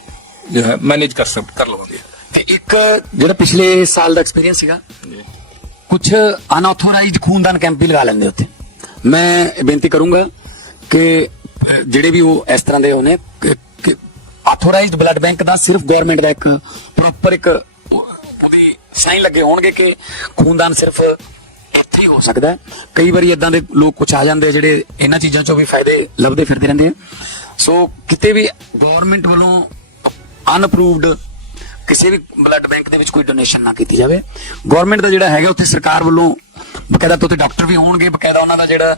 ਜੋ ਹੈ ਮੈਨੇਜ ਕਰ ਸਕ ਕਰ ਲਵਾਂਗੇ। ਤੇ ਇੱਕ ਜਿਹੜਾ ਪਿਛਲੇ ਸਾਲ ਦਾ ਐਕਸਪੀਰੀਅੰਸ ਸੀਗਾ ਕੁਝ ਅਨਆਥੋਰਾਈਜ਼ਡ ਖੂਨਦਾਨ ਕੈਂਪ ਵੀ ਲਗਾ ਲੈਂਦੇ ਉੱਥੇ। ਮੈਂ ਬੇਨਤੀ ਕਰੂੰਗਾ ਕਿ ਜਿਹੜੇ ਵੀ ਉਹ ਇਸ ਤਰ੍ਹਾਂ ਦੇ ਹੋਣੇ ਆਥੋਰਾਈਜ਼ਡ ਬਲੱਡ ਬੈਂਕ ਦਾ ਸਿਰਫ ਗਵਰਨਮੈਂਟ ਦਾ ਇੱਕ ਪ੍ਰੋਪਰ ਇੱਕ ਉਹਦੀ ਸਾਈਨ ਲੱਗੇ ਹੋਣਗੇ ਕਿ ਖੂਨਦਾਨ ਸਿਰਫ ਇੱਥੇ ਹੀ ਹੋ ਸਕਦਾ ਹੈ। ਕਈ ਵਾਰੀ ਇਦਾਂ ਦੇ ਲੋਕ ਕੁਝ ਆ ਜਾਂਦੇ ਜਿਹੜੇ ਇਹਨਾਂ ਚੀਜ਼ਾਂ ਚੋਂ ਵੀ ਫਾਇਦੇ ਲੱਭਦੇ ਫਿਰਦੇ ਰਹਿੰਦੇ ਆ। ਸੋ ਕਿਤੇ ਵੀ ਗਵਰਨਮੈਂਟ ਵੱਲੋਂ ਅਨਪਰੂਵਡ ਕਿਸੇ ਵੀ ਬਲੱਡ ਬੈਂਕ ਦੇ ਵਿੱਚ ਕੋਈ ਡੋਨੇਸ਼ਨ ਨਾ ਕੀਤੀ ਜਾਵੇ। ਗਵਰਨਮੈਂਟ ਦਾ ਜਿਹੜਾ ਹੈਗਾ ਉੱਥੇ ਸਰਕਾਰ ਵੱਲੋਂ ਬਕਾਇਦਾ ਤੋਂ ਉੱਥੇ ਡਾਕਟਰ ਵੀ ਹੋਣਗੇ, ਬਕਾਇਦਾ ਉਹਨਾਂ ਦਾ ਜਿਹੜਾ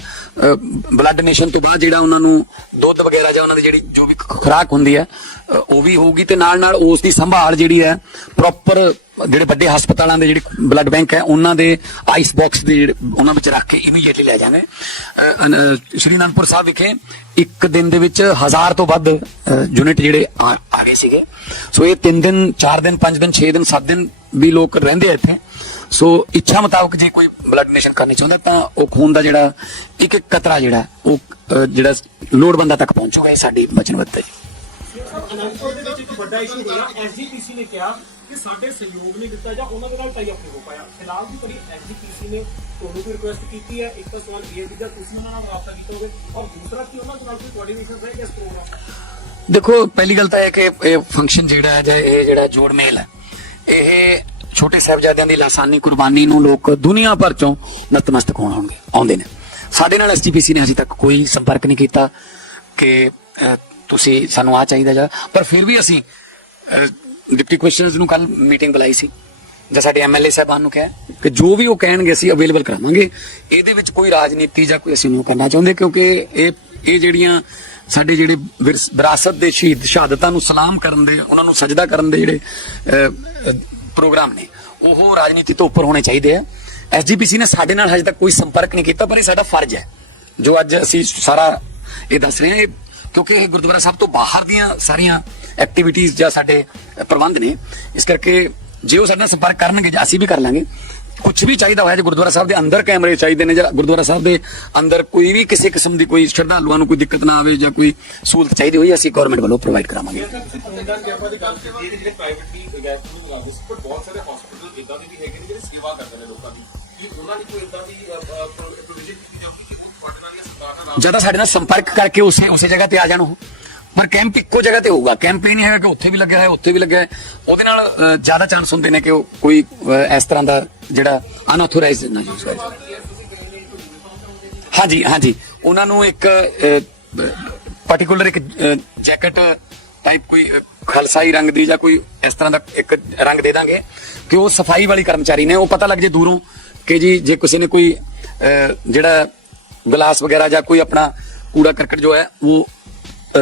ਬਲੱਡ ਡੋਨੇਸ਼ਨ ਤੋਂ ਬਾਅਦ ਜਿਹੜਾ ਉਹਨਾਂ ਨੂੰ ਦੁੱਧ ਵਗੈਰਾ ਜਾਂ ਉਹਨਾਂ ਦੀ ਜਿਹੜੀ ਜੋ ਵੀ ਖੁਰਾਕ ਹੁੰਦੀ ਹੈ ਉਹ ਵੀ ਹੋਊਗੀ ਤੇ ਨਾਲ ਨਾਲ ਉਸ ਦੀ ਸੰਭਾਲ ਜਿਹੜੀ ਹੈ ਪ੍ਰੋਪਰ ਜਿਹੜੇ ਵੱਡੇ ਹਸਪਤਾਲਾਂ ਦੇ ਜਿਹੜੇ ਬਲੱਡ ਬੈਂਕ ਹੈ, ਉਹਨਾਂ ਦੇ ਆਈਸ ਬਾਕਸ ਦੇ ਉਹਨਾਂ ਵਿੱਚ ਰੱਖ ਕੇ ਇਮੀਡੀਏਟਲੀ ਲੈ ਜਾਣੇ ਸ਼੍ਰੀ ਅਨੰਦਪੁਰ ਸਾਹਿਬ ਵਿਖੇ ਇੱਕ ਦਿਨ ਦੇ ਵਿੱਚ ਹਜ਼ਾਰ ਤੋਂ ਵੱਧ ਯੂਨਿਟ ਜਿਹੜੇ ਆ ਆ ਗਏ ਸੀਗੇ। ਸੋ ਇਹ 3 ਦਿਨ 4 ਦਿਨ 5 ਦਿਨ 6 ਦਿਨ 7 ਦਿਨ ਵੀ ਲੋਕ ਰਹਿੰਦੇ ਆ ਇੱਥੇ। ਸੋ ਇੱਛਾ ਮੁਤਾਬਕ ਜੇ ਕੋਈ ਬਲੱਡ ਡੋਨੇਸ਼ਨ ਕਰਨੀ ਚਾਹੁੰਦਾ ਤਾਂ ਉਹ ਖੂਨ ਦਾ ਜਿਹੜਾ ਇੱਕ ਇੱਕ ਕਤਰਾ ਜਿਹੜਾ ਉਹ ਜਿਹੜਾ ਲੋੜਵੰਦਾਂ ਤੱਕ ਪਹੁੰਚੂਗਾ ਇਹ ਸਾਡੀ ਵਚਨਬੱਧਤਾ ਜੀ। ਅਨੰਦਪੁਰ ਦੇ ਵਿੱਚ ਇੱਕ ਵੱਡਾ ਇਸ਼ੂ ਹੋਇਆ। ਐਸਜੀਪੀਸੀ ਨੇ ਕਿਹਾ ਕਿ ਸਾਡੇ ਸਹਿਯੋਗ ਨਹੀਂ ਦਿੱਤਾ ਜਾਂ ਉਹਨਾਂ ਦੇ ਨਾਲ ਟਾਈ ਅਪ ਨਹੀਂ ਹੋ ਪਾਇਆ। ਫਿਲਹਾਲ ਦੀ ਬੜੀ ਐਸਜੀਪੀਸੀ ਨੇ ਤੁਹਾਨੂੰ ਵੀ ਰਿਕੁਐਸਟ ਕੀਤੀ ਹੈ। ਇੱਕ ਤਾਂ ਸਵਾਲ ਇਹ ਹੈ ਕਿ ਜਾਂ ਤੁਸੀਂ ਉਹਨਾਂ ਨਾਲ ਰਾਬਤਾ ਕੀਤਾ ਹੋਵੇ ਔਰ ਦੂਸਰਾ ਕਿ ਉਹਨਾਂ ਦੇ ਨਾਲ ਕੋਈ ਕੋਆਰਡੀਨੇਸ਼ਨ ਹੈ ਇਸ ਪ੍ਰੋਗਰਾਮ? ਦੇਖੋ ਪਹਿਲੀ ਗੱਲ ਤਾਂ ਇਹ ਕਿ ਇਹ ਫੰਕਸ਼ਨ ਜਿਹੜਾ ਹੈ ਜਾਂ ਇਹ ਜਿਹੜਾ ਜੋੜ ਮੇਲ ਹੈ। ਇਹ ਛੋਟੇ ਸਾਹਿਬਜ਼ਾਦਿਆਂ ਦੀ ਲਾਸਾਨੀ ਕੁਰਬਾਨੀ ਨੂੰ ਲੋਕ ਦੁਨੀਆ ਭਰ ਚੋਂ ਨਤਮਸਤਕ ਹੋਣ ਆਉਣਗੇ ਆਉਂਦੇ ਨੇ। ਸਾਡੇ ਨਾਲ ਐਸਟੀਪੀਸੀ ਨੇ ਅਜੇ ਤੱਕ ਕੋਈ ਸੰਪਰਕ ਨਹੀਂ ਕੀਤਾ ਕਿ ਤੁਸੀਂ ਸਾਨੂੰ ਆ ਚਾਹੀਦਾ ਜਾਂ, ਪਰ ਫਿਰ ਵੀ ਅਸੀਂ ਡਿਪਟੀ ਕਮਿਸ਼ਨਰਸ ਨੂੰ ਕੱਲ ਮੀਟਿੰਗ ਬੁਲਾਈ ਸੀ, ਜਾਂ ਸਾਡੇ ਐਮਐਲਏ ਸਾਹਿਬਾਨ ਨੂੰ ਕਿਹਾ ਕਿ ਜੋ ਵੀ ਉਹ ਕਹਿਣਗੇ ਅਸੀਂ ਅਵੇਲੇਬਲ ਕਰਾਵਾਂਗੇ। ਇਹਦੇ ਵਿੱਚ ਕੋਈ ਰਾਜਨੀਤੀ ਜਾਂ ਕੋਈ ਅਸੀਂ ਨਹੀਂ ਕਰਨਾ ਚਾਹੁੰਦੇ ਕਿਉਂਕਿ ਇਹ ਇਹ ਜਿਹੜੀਆਂ ਸਾਡੇ ਜਿਹੜੇ ਵਿਰਾਸਤ ਦੇ ਸ਼ਹੀਦ, ਸ਼ਹਾਦਤਾਂ ਨੂੰ ਸਲਾਮ ਕਰਨ ਦੇ, ਉਹਨਾਂ ਨੂੰ ਸਜਦਾ ਕਰਨ ਦੇ ਜਿਹੜੇ ਪ੍ਰੋਗਰਾਮ ਨੇ, ਉਹ ਰਾਜਨੀਤੀ ਤੋਂ ਉੱਪਰ ਹੋਣੇ ਚਾਹੀਦੇ ਆ। ਐਸਜੀਪੀਸੀ ਨੇ ਸਾਡੇ ਨਾਲ ਹਜੇ ਤੱਕ ਕੋਈ ਸੰਪਰਕ ਨਹੀਂ ਕੀਤਾ, ਪਰ ਇਹ ਸਾਡਾ ਫਰਜ਼ ਹੈ। ਜੋ ਅੱਜ ਅਸੀਂ ਸਾਰਾ ਇਹ ਦੱਸ ਰਹੇ ਹਾਂ, ਇਹ ਕਿਉਂਕਿ ਇਹ ਗੁਰਦੁਆਰਾ ਸਾਹਿਬ ਤੋਂ ਬਾਹਰ ਦੀਆਂ ਸਾਰੀਆਂ ਐਕਟੀਵਿਟੀਆਂ ਜਾਂ ਸਾਡੇ ਪ੍ਰਬੰਧ ਨੇ, ਇਸ ਕਰਕੇ ਜੇ ਉਹ ਸਾਡੇ ਨਾਲ ਸੰਪਰਕ ਕਰਨਗੇ ਜਾਂ ਅਸੀਂ ਵੀ ਕਰ ਲਾਂਗੇ ਕੁਝ ਵੀ ਚਾਹੀਦਾ ਹੋਇਆ ਜੇ ਗੁਰਦੁਆਰਾ ਸਾਹਿਬ ਦੇ ਅੰਦਰ ਕੈਮਰੇ ਚਾਹੀਦੇ ਨੇ, ਜਾਂ ਗੁਰਦੁਆਰਾ ਸਾਹਿਬ ਦੇ ਅੰਦਰ ਕੋਈ ਵੀ ਕਿਸੇ ਕਿਸਮ ਦੀ ਕੋਈ ਸ਼ਰਧਾਲੂਆਂ ਨੂੰ ਕੋਈ ਦਿੱਕਤ ਨਾ ਆਵੇ ਜਾਂ ਕੋਈ ਸਹੂਲਤ ਚਾਹੀਦੀ ਹੋਈ, ਅਸੀਂ ਗਵਰਨਮੈਂਟ ਵੱਲੋਂ ਪ੍ਰੋਵਾਈਡ ਕਰਾਵਾਂਗੇ। ਖੂਨਦਾਨ ਸਾਡੇ ਨਾਲ ਸੰਪਰਕ ਕਰਕੇ ਉਸੇ ਉਸੇ ਜਗ੍ਹਾ ਤੇ ਆ ਜਾਣ ਉਹ। ਪਰ ਕੈਂਪ ਇੱਕੋ ਜਗ੍ਹਾ ਤੇ ਹੋਊਗਾ। ਕੈਂਪ ਇਹ ਨਹੀਂ ਹੈਗਾ ਕਿ ਉੱਥੇ ਵੀ ਲੱਗਿਆ ਹੈ ਉੱਥੇ ਵੀ ਲੱਗਿਆ ਹੈ ਉਹਦੇ ਨਾਲ ਜ਼ਿਆਦਾ ਚਾਂਸ ਹੁੰਦੇ ਨੇ ਕਿ ਉਹ ਕੋਈ ਇਸ ਤਰ੍ਹਾਂ ਦਾ ਜਿਹੜਾ ਅਨਆਥੋਰਾਈਜ਼ਡ ਨਾ ਯੂਜ਼ ਕਰੇ ਹਾਂਜੀ ਹਾਂਜੀ। ਉਹਨਾਂ ਨੂੰ ਇੱਕ ਪਾਰਟਿਕੂਲਰ ਇੱਕ ਜੈਕਟ ਟਾਈਪ ਕੋਈ ਖਲਸਾਈ ਰੰਗ ਦੀ ਜਾਂ ਕੋਈ ਇਸ ਤਰ੍ਹਾਂ ਦਾ ਇੱਕ ਰੰਗ ਦੇ ਦਾਂਗੇ ਕਿ ਉਹ ਸਫ਼ਾਈ ਵਾਲੀ ਕਰਮਚਾਰੀ ਨੇ। ਉਹ ਪਤਾ ਲੱਗ ਜੇ ਦੂਰੋਂ ਕਿ ਜੀ, ਜੇ ਕਿਸੇ ਨੇ ਕੋਈ ਜਿਹੜਾ ਗਲਾਸ ਵਗੈਰਾ ਜਾਂ ਕੋਈ ਆਪਣਾ ਕੂੜਾ ਕਰਕਟ ਜੋ ਹੈ, ਉਹ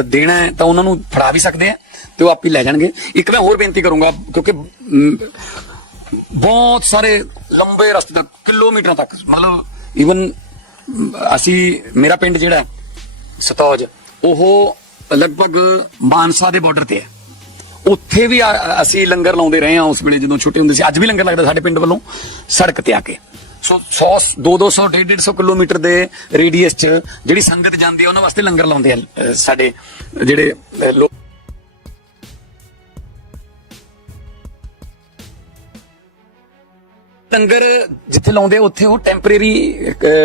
ਦੇਣਾ ਹੈ, ਤਾਂ ਉਹਨਾਂ ਨੂੰ ਫੜਾ ਵੀ ਸਕਦੇ ਆ ਤੇ ਉਹ ਆਪ ਹੀ ਲੈ ਜਾਣਗੇ। ਇੱਕ ਮੈਂ ਹੋਰ ਬੇਨਤੀ ਕਰੂੰਗਾ, ਕਿਉਂਕਿ ਬਹੁਤ ਸਾਰੇ ਲੰਬੇ ਰਸਤੇ ਤੱਕ, ਕਿਲੋਮੀਟਰਾਂ ਤੱਕ, ਮਤਲਬ ਇਵਨ ਅਸੀਂ, ਮੇਰਾ ਪਿੰਡ ਜਿਹੜਾ ਸਤੌਜ, ਉਹ ਲਗਭਗ ਮਾਨਸਾ ਦੇ ਬਾਰਡਰ ਤੇ ਹੈ। ਉੱਥੇ ਵੀ ਅਸੀਂ ਲੰਗਰ ਲਾਉਂਦੇ ਰਹੇ ਹਾਂ ਉਸ ਵੇਲੇ ਜਦੋਂ ਛੋਟੇ ਹੁੰਦੇ ਸੀ। ਅੱਜ ਵੀ ਲੰਗਰ ਲੱਗਦਾ ਸਾਡੇ ਪਿੰਡ ਵੱਲੋਂ, ਸੜਕ ਤੇ ਆ ਕੇ। ਸੋ 100 2 200 150 ਕਿਲੋਮੀਟਰ ਦੇ ਰੇਡੀਅਸ 'ਚ ਜਿਹੜੀ ਸੰਗਤ ਜਾਂਦੀ ਹੈ, ਉਹਨਾਂ ਵਾਸਤੇ ਲੰਗਰ ਲਾਉਂਦੇ ਆ ਸਾਡੇ ਜਿਹੜੇ ਲੋਕ। ਲੰਗਰ ਜਿੱਥੇ ਲਾਉਂਦੇ ਉੱਥੇ ਉਹ ਟੈਂਪਰੇਰੀ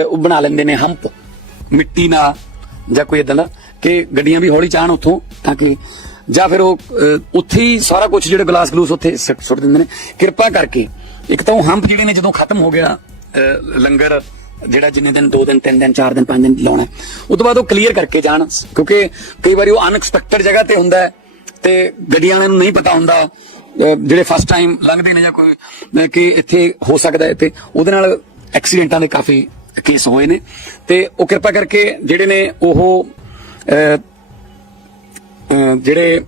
ਉਹ ਬਣਾ ਲੈਂਦੇ ਨੇ ਹੰਪ। ਮਿੱਟੀ ਨਾਲ ਜਾਂ ਕੋਈ ਇਦਾਂ ਦਾ ਕਿ ਗੱਡੀਆਂ ਵੀ ਹੌਲੀ ਚਾਹਣ ਉੱਥੋਂ ਤਾਂ ਕਿ ਜਾਂ ਫਿਰ ਉਹ ਉੱਥੇ ਹੀ ਸਾਰਾ ਕੁਝ ਜਿਹੜੇ ਗਲਾਸ ਗਲੂਸ ਉੱਥੇ ਸੁੱਟ ਦਿੰਦੇ ਨੇ। ਕਿਰਪਾ ਕਰਕੇ ਇੱਕ ਤਾਂ ਉਹ ਹੰਪ ਜਿਹੜੇ ਨੇ ਜਦੋਂ ਖਤਮ ਹੋ ਗਿਆ ਲੰਗਰ ਜਿਹੜਾ ਜਿੰਨੇ ਦਿਨ 2 ਦਿਨ 3 ਦਿਨ 4 ਦਿਨ 5 ਦਿਨ ਲਾਉਣਾ ਹੈ, ਉਹ ਤੋਂ ਬਾਅਦ ਉਹ ਕਲੀਅਰ ਕਰਕੇ ਜਾਣ। ਕਿਉਂਕਿ ਕਈ ਵਾਰੀ ਉਹ ਅਨਐਕਸਪੈਕਟਡ ਜਗ੍ਹਾ ਤੇ ਹੁੰਦਾ ਹੈ ਤੇ ਗੱਡੀਆਂ ਵਾਲਿਆਂ ਨੂੰ ਨਹੀਂ ਪਤਾ ਹੁੰਦਾ ਜਿਹੜੇ ਫਸਟ ਟਾਈਮ ਲੰਘਦੇ ਨੇ ਜਾਂ ਕੋਈ ਕਿ ਇੱਥੇ ਹੋ ਸਕਦਾ ਇੱਥੇ, ਉਹਦੇ ਨਾਲ ਐਕਸੀਡੈਂਟਾਂ ਦੇ ਕਾਫੀ ਕੇਸ ਹੋਏ ਨੇ। ਤੇ ਉਹ ਕਿਰਪਾ ਕਰਕੇ ਜਿਹੜੇ ਨੇ ਉਹ ਜਿਹੜੇ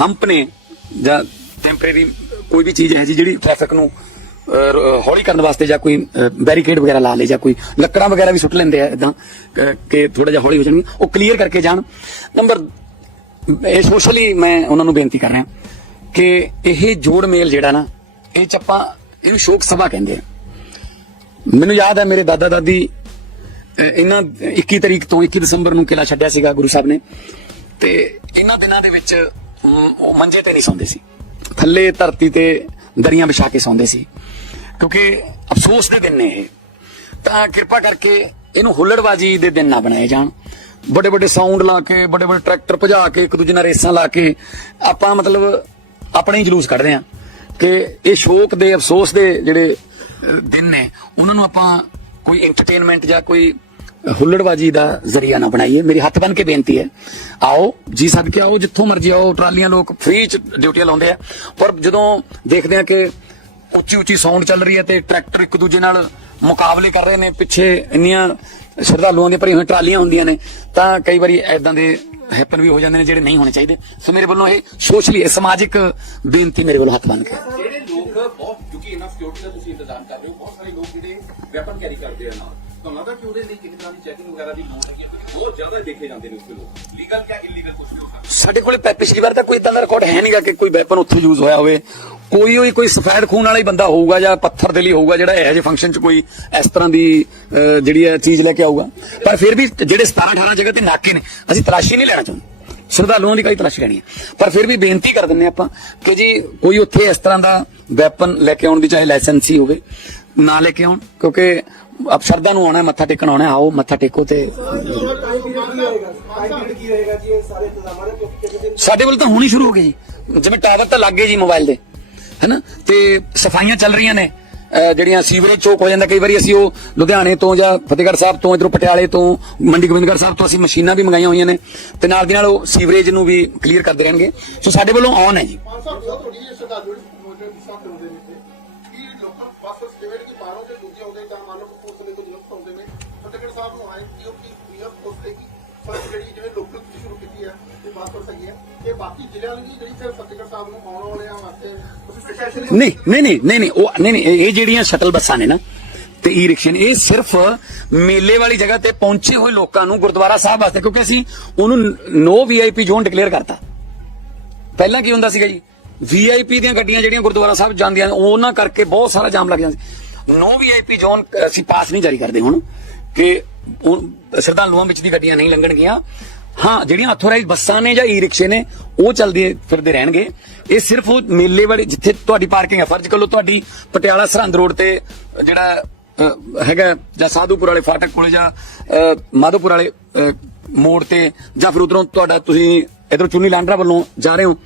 ਹੰਪ ਨੇ ਜਾਂ ਟੈਂਪਰੇਰੀ ਕੋਈ ਵੀ ਚੀਜ਼ ਹੈ ਜੀ ਜਿਹੜੀ ਟ੍ਰੈਫਿਕ ਨੂੰ ਹੌਲੀ ਕਰਨ ਵਾਸਤੇ ਜਾਂ ਕੋਈ ਬੈਰੀਕੇਡ ਵਗੈਰਾ ਲਾ ਲੇ ਜਾਂ ਕੋਈ ਲੱਕੜਾਂ ਵਗੈਰਾ ਵੀ ਸੁੱਟ ਲੈਂਦੇ ਆ ਇਦਾਂ ਕਿ ਥੋੜਾ ਜਿਹਾ ਹੌਲੀ ਹੋ ਜਾਣਗੇ ਉਹ ਕਲੀਅਰ ਕਰਕੇ ਜਾਣ। ਨੰਬਰ ਇਹ ਸੋਸ਼ਲੀ ਮੈਂ ਉਹਨਾਂ ਨੂੰ ਬੇਨਤੀ ਕਰ ਰਿਹਾ। ਕਿ ਇਹ ਜੋੜ ਮੇਲ ਜਿਹੜਾ ਨਾ, ਇਹ ਚ ਆਪਾਂ ਇਹਨੂੰ ਸ਼ੋਕ ਸਭਾ ਕਹਿੰਦੇ ਆ। ਮੈਨੂੰ ਯਾਦ ਹੈ ਮੇਰੇ ਦਾਦਾ ਦਾਦੀ ਇਹਨਾਂ 21 ਤਰੀਕ ਤੋਂ 21 ਦਸੰਬਰ ਨੂੰ ਕਿਲਾ ਛੱਡਿਆ ਸੀਗਾ ਗੁਰੂ ਸਾਹਿਬ ਨੇ। ਤੇ ਇਹਨਾਂ ਦਿਨਾਂ ਦੇ ਵਿੱਚ ਉਹ ਮੰਜੇ ਤੇ ਨਹੀਂ ਸੌਂਦੇ ਸੀ। ਥੱਲੇ ਧਰਤੀ ਤੇ ਦਰੀਆਂ ਵਿਛਾ ਕੇ ਸੌਂਦੇ ਸੀ। ਕਿਉਂਕਿ ਅਫਸੋਸ ਦੇ ਦਿਨ ਨੇ ਇਹ। ਤਾਂ ਕਿਰਪਾ ਕਰਕੇ ਇਹਨੂੰ ਹੁੱਲੜਬਾਜੀ ਦੇ ਦਿਨ ਨਾ ਬਣਾਏ ਜਾਣ। ਵੱਡੇ ਵੱਡੇ ਸਾਊਂਡ ਲਾ ਕੇ, ਵੱਡੇ ਵੱਡੇ ਟਰੈਕਟਰ ਭਜਾ ਕੇ, ਇੱਕ ਦੂਜੇ ਨਾਲ ਰੇਸਾਂ ਲਾ ਕੇ, ਆਪਾਂ ਮਤਲਬ ਆਪਣੇ ਹੀ ਜਲੂਸ ਕੱਢਦੇ ਆ ਕਿ ਇਹ ਸ਼ੋਕ ਦੇ, ਅਫਸੋਸ ਦੇ ਜਿਹੜੇ ਦਿਨ ਨੇ, ਉਹਨਾਂ ਨੂੰ ਆਪਾਂ ਕੋਈ ਐਂਟਰਟੇਨਮੈਂਟ ਜਾਂ ਕੋਈ ਹੁੱਲੜਬਾਜੀ ਦਾ ਜ਼ਰੀਆ ਨਾ ਬਣਾਈਏ। ਮੇਰੀ ਹੱਥ ਬੰਨ ਕੇ ਬੇਨਤੀ ਹੈ, ਆਓ, ਜੀ ਸਦਕੇ ਆਓ, ਜਿੱਥੋਂ ਮਰਜ਼ੀ ਆਓ, ਟਰਾਲੀਆਂ ਲੋਕ ਫ੍ਰੀ ਚ ਡਿਊਟੀਆਂ ਲਾਉਂਦੇ ਆ। ਪਰ ਜਦੋਂ ਦੇਖਦੇ ਆ ਕਿ ਉੱਚੀ ਉੱਚੀ ਸਾਊਂਡ ਚੱਲ ਰਹੀ ਹੈ ਤੇ ਟਰੈਕਟਰ ਇੱਕ ਦੂਜੇ ਨਾਲ ਮੁਕਾਬਲੇ ਕਰ ਰਹੇ ਨੇ, ਪਿੱਛੇ ਇੰਨੀਆਂ ਸ਼ਰਧਾਲੂਆਂ ਦੀਆਂ ਭਰੀਆਂ ਹੋਈਆਂ ਟਰਾਲੀਆਂ ਹੁੰਦੀਆਂ ਨੇ, ਤਾਂ ਕਈ ਵਾਰੀ ਐਦਾਂ ਦੇ ਹੈਪਨ ਵੀ ਹੋ ਜਾਂਦੇ ਨੇ ਜਿਹੜੇ ਨਹੀਂ ਹੋਣੇ ਚਾਹੀਦੇ। ਸੋ ਮੇਰੇ ਵੱਲੋਂ ਇਹ ਸੋਸ਼ਲੀ ਇਹ ਸਮਾਜਿਕ ਬੇਨਤੀ ਮੇਰੇ ਵੱਲੋਂ ਹੱਥ ਬੰਨ ਕੇ। ਜਿਹੜੇ ਬਹੁਤ ਕਿਉਂਕਿ ਇਹਨਾਂ ਸਿਕਿਉਰਿਟੀ ਦਾ ਤੁਸੀਂ ਇੰਤਜ਼ਾਮ ਕਰ ਰਹੇ ਹੋ, ਬਹੁਤ ਸਾਰੇ ਲੋਕ ਜਿਹੜੇ ਵੈਪਨ ਕੈਰੀ ਕਰਦੇ ਆ ਨਾਲ। ਤੁਹਾਨੂੰ ਲੱਗਦਾ ਕਿ ਉਹਦੇ ਲਈ ਕਿਸੇ ਤਰ੍ਹਾਂ ਦੀ ਚੈਕਿੰਗ ਵਗੈਰਾ ਦੀ ਲੋੜ ਹੈਗੀ ਹੈ ਕਿਉਂਕਿ ਬਹੁਤ ਜ਼ਿਆਦਾ ਦੇਖੇ ਜਾਂਦੇ ਨੇ ਉਸ ਲੋਕ। ਲੀਗਲ ਕਿਆ ਇਲੀਗਲ ਕੁਝ ਨਹੀਂ ਹੋ ਸਕਦਾ। ਸਾਡੇ ਕੋਲੇ ਪਿਛਲੀ ਵਾਰ ਤਾਂ ਕੋਈ ਇਦਾਂ ਦਾ ਰਿਕਾਰਡ ਹੈ ਨਹੀਂਗਾ ਕਿ ਕੋਈ ਵੈਪਨ ਉੱਥੇ ਯੂਜ਼ ਹੋਇਆ ਹੋਵੇ। ਕੋਈ ਹੋਈ ਕੋਈ ਸਫੈਦ ਖੂਨ ਵਾਲਾ ਹੀ ਬੰਦਾ ਹੋਊਗਾ ਜਾਂ ਪੱਥਰ ਦੇ ਲਈ ਹੋਊਗਾ ਜਿਹੜਾ ਇਹੋ ਜਿਹੇ ਫੰਕਸ਼ਨ 'ਚ ਕੋਈ ਇਸ ਤਰ੍ਹਾਂ ਦੀ ਜਿਹੜੀ ਹੈ ਚੀਜ਼ ਲੈ ਕੇ ਆਊਗਾ। ਪਰ ਫਿਰ ਵੀ ਜਿਹੜੇ 17 18 ਜਗ੍ਹਾ ਤੇ ਨਾਕੇ ਨੇ, ਅਸੀਂ ਤਲਾਸ਼ੀ ਨਹੀਂ ਲੈਣਾ ਚਾਹੁੰਦੇ। ਸ਼ਰਧਾਲੂਆਂ ਦੀ ਕੋਈ ਤਲਾਸ਼ੀ ਲੈਣੀ ਹੈ? ਪਰ ਫਿਰ ਵੀ ਬੇਨਤੀ ਕਰ ਦਿੰਨੇ ਆਪਾਂ ਕਿ ਜੀ ਕੋਈ ਉੱਥੇ ਇਸ ਤਰ੍ਹਾਂ ਦਾ ਵੈਪਨ ਲੈ ਕੇ ਆਉਣ ਦੀ ਚਾਹੇ ਲਾਇਸੈਂਸ ਹੋਵੇ ਨਾ ਲੈ ਕੇ ਆਉਣ ਕਿਉਂਕਿ ਅਬ ਸ਼ਰਧਾ ਨੂੰ ਆਉਣਾ ਮੱਥਾ ਟੇਕਣ ਆਉਣਾ ਹੈ, ਆਓ ਮੱਥਾ ਟੇਕੋ ਤੇ ਸਾਡੇ ਵੱਲ ਤਾਂ ਹੁਣ ਸ਼ੁਰੂ ਹੋ ਗਏ ਜੀ। ਜਿਵੇਂ ਟਾਵਰ ਤਾਂ ਲੱਗ ਗਏ ਜੀ ਮੋਬਾਈਲ ਦੇ ਹੈਨਾ? ਤੇ ਸਫਾਈਆਂ ਚੱਲ ਰਹੀਆਂ ਨੇ। ਜਿਹੜੀਆਂ ਸੀਵਰੇਜ ਚੋਕ ਹੋ ਜਾਂਦਾ, ਕਈ ਵਾਰੀ ਅਸੀਂ ਉਹ ਲੁਧਿਆਣੇ ਤੋਂ ਜਾਂ ਫਤਿਹਗੜ੍ਹ ਸਾਹਿਬ ਤੋਂ, ਇਧਰੋਂ ਪਟਿਆਲੇ ਤੋਂ, ਮੰਡੀ ਗੋਬਿੰਦਗੜ੍ਹ ਸਾਹਿਬ ਤੋਂ ਅਸੀਂ ਮਸ਼ੀਨਾਂ ਵੀ ਮੰਗਾਈਆਂ ਹੋਈਆਂ ਨੇ ਤੇ ਨਾਲ ਦੀ ਨਾਲ ਉਹ ਸੀਵਰੇਜ ਨੂੰ ਵੀ ਕਲੀਅਰ ਕਰਦੇ ਰਹਿਣਗੇ। ਸੋ ਸਾਡੇ ਵੱਲੋਂ ਔਨ ਹੈ ਜੀ। ਸਾਹਿਬ ਨੂੰ ਆਏ ਕਿ ਉਹ ਕੀ ਵੀ ਪੋਸਟੇਗੀ ਫਸਟ ਜਿਹੜੀ ਜਿਵੇਂ ਲੋਕਲ ਸ਼ੁਰੂ ਕੀਤੀ ਹੈ, ਤੇ ਬਾਤ ਕਰ ਸਕੀ ਹੈ। ਤੇ ਬਾਕੀ ਜ਼ਿਲ੍ਹਿਆਂ ਦੀ ਜਿਹੜੀ ਫਿਰ ਫਤਿਹਗੜ੍ਹ ਸਾਹਿਬ ਨੂੰ ਆਉਣ ਵਾਲਿਆਂ ਵਾਸਤੇ ਤੁਸੀਂ ਸਪੈਸ਼ਲੀ ਨਹੀਂ ਨਹੀਂ ਨਹੀਂ ਨਹੀਂ ਨਹੀਂ ਉਹ ਨਹੀਂ ਨਹੀਂ, ਇਹ ਜਿਹੜੀਆਂ ਸ਼ਟਲ ਬੱਸਾਂ ਨੇ ਨਾ ਤੇ ਈ ਰਿਕਸ਼ੇ ਨੇ, ਇਹ ਸਿਰਫ ਮੇਲੇ ਵਾਲੀ ਜਗ੍ਹਾ ਤੇ ਪਹੁੰਚੇ ਹੋਏ ਲੋਕਾਂ ਨੂੰ ਗੁਰਦੁਆਰਾ ਸਾਹਿਬ ਵਾਸਤੇ, ਕਿਉਂਕਿ ਅਸੀਂ ਉਹਨੂੰ ਨੋ ਵੀਆਈਪੀ ਜ਼ੋਨ ਡਿਕਲੇਅਰ ਕਰਤਾ। ਪਹਿਲਾਂ ਕੀ ਹੁੰਦਾ ਸੀਗਾ ਜੀ? ਵੀਆਈਪੀ ਦੀਆਂ ਗੱਡੀਆਂ ਜਿਹੜੀਆਂ ਗੁਰਦੁਆਰਾ ਸਾਹਿਬ ਜਾਂਦੀਆਂ ਉਹਨਾਂ ਕਰਕੇ ਬਹੁਤ ਸਾਰਾ ਜਾਮ ਲੱਗ ਜਾਂਦਾ ਸੀ। ਨੋ ਵੀਆਈਪੀ ਜ਼ੋਨ ਅਸੀਂ ਪਾਸ ਨਹੀਂ ਜਾਰੀ ਕਰਦੇ ਹੁਣ, ਕਿ ਉਹ ਸ਼ਰਧਾਲੂਆਂ ਵਿੱਚ ਦੀ ਗੱਡੀਆਂ ਨਹੀਂ ਲੰਘਣਗੀਆਂ। ਹਾਂ, ਜਿਹੜੀਆਂ ਅਥੋਰਾਈਜ਼ ਬੱਸਾਂ ਨੇ ਜਾਂ ਈ ਰਿਕਸ਼ੇ ਨੇ, ਉਹ ਚੱਲਦੇ, ਫਿਰਦੇ ਰਹਿਣਗੇ। ਇਹ ਸਿਰਫ ਉਹ ਮੇਲੇ ਵਾਲੇ, ਜਿੱਥੇ ਤੁਹਾਡੀ ਪਾਰਕਿੰਗ ਹੈ। ਫਰਜ਼ ਕਰ ਲਓ ਤੁਹਾਡੀ ਪਟਿਆਲਾ ਸਰਹੰਦ ਰੋਡ ਤੇ ਜਿਹੜਾ ਹੈਗਾ ਜਾਂ ਸਾਧੂਪੁਰ ਵਾਲੇ, ਫਾਟਕ ਕੋਲੇ ਜਾਂ ਮਾਧੋਪੁਰ ਵਾਲੇ ਮੋੜ ਤੇ, ਜਾਂ ਫਿਰ ਉਧਰੋਂ ਤੁਹਾਡਾ ਤੁਸੀਂ ਇਧਰੋਂ ਚੁੰਨੀ ਲਾਂਡਰਾ ਵੱਲੋਂ ਜਾ ਰਹੇ ਹੋ,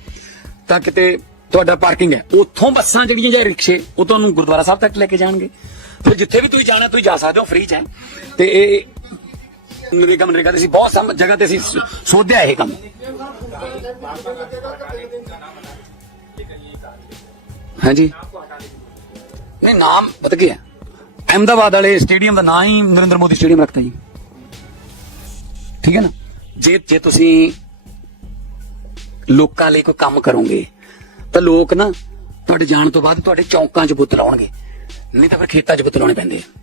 ਤਾਂ ਕਿਤੇ ਤੁਹਾਡਾ ਪਾਰਕਿੰਗ ਹੈ। ਉੱਥੋਂ ਬੱਸਾਂ ਜਿਹੜੀਆਂ ਜਾਂ ਰਿਕਸ਼ੇ ਉਹ ਤੁਹਾਨੂੰ ਗੁਰਦੁਆਰਾ ਸਾਹਿਬ ਤੱਕ ਲੈ ਕੇ ਜਾਣਗੇ। ਫਿਰ ਜਿੱਥੇ ਵੀ ਤੁਸੀਂ ਜਾਣਾ, ਤੁਸੀਂ ਜਾ ਸਕਦੇ ਹੋ ਫ੍ਰੀ ਚ ਹੈ। ਤੇ ਇਹ ਨਰੇਗਾ ਮਨਰੇਗਾ ਤੇ ਅਸੀਂ ਬਹੁਤ ਸਮ, ਜਗ੍ਹਾ ਤੇ ਅਸੀਂ ਸੋਧਿਆ ਇਹ ਕੰਮ। ਹਾਂਜੀ। ਨਹੀਂ, ਨਾਮ ਪਤਾ ਕੀ ਅਹਿਮਦਾਬਾਦ ਵਾਲੇ ਸਟੇਡੀਅਮ ਦਾ ਨਾਂ ਹੀ ਨਰਿੰਦਰ ਮੋਦੀ ਸਟੇਡੀਅਮ ਰੱਖਤਾ ਜੀ। ਠੀਕ ਹੈ ਨਾ? ਜੇ ਜੇ ਤੁਸੀਂ ਲੋਕਾਂ ਲਈ ਕੋਈ ਕੰਮ ਕਰੋਗੇ, ਤਾਂ ਲੋਕ ਨਾ ਤੁਹਾਡੇ ਜਾਣ ਤੋਂ ਬਾਅਦ ਤੁਹਾਡੇ ਚੌਂਕਾਂ 'ਚ ਬੁੱਤ ਲਾਉਣਗੇ। ਨਹੀਂ ਤਾਂ ਫਿਰ ਖੇਤਾਂ 'ਚ ਬੁੱਤ ਲਾਉਣੇ ਪੈਂਦੇ ਆ।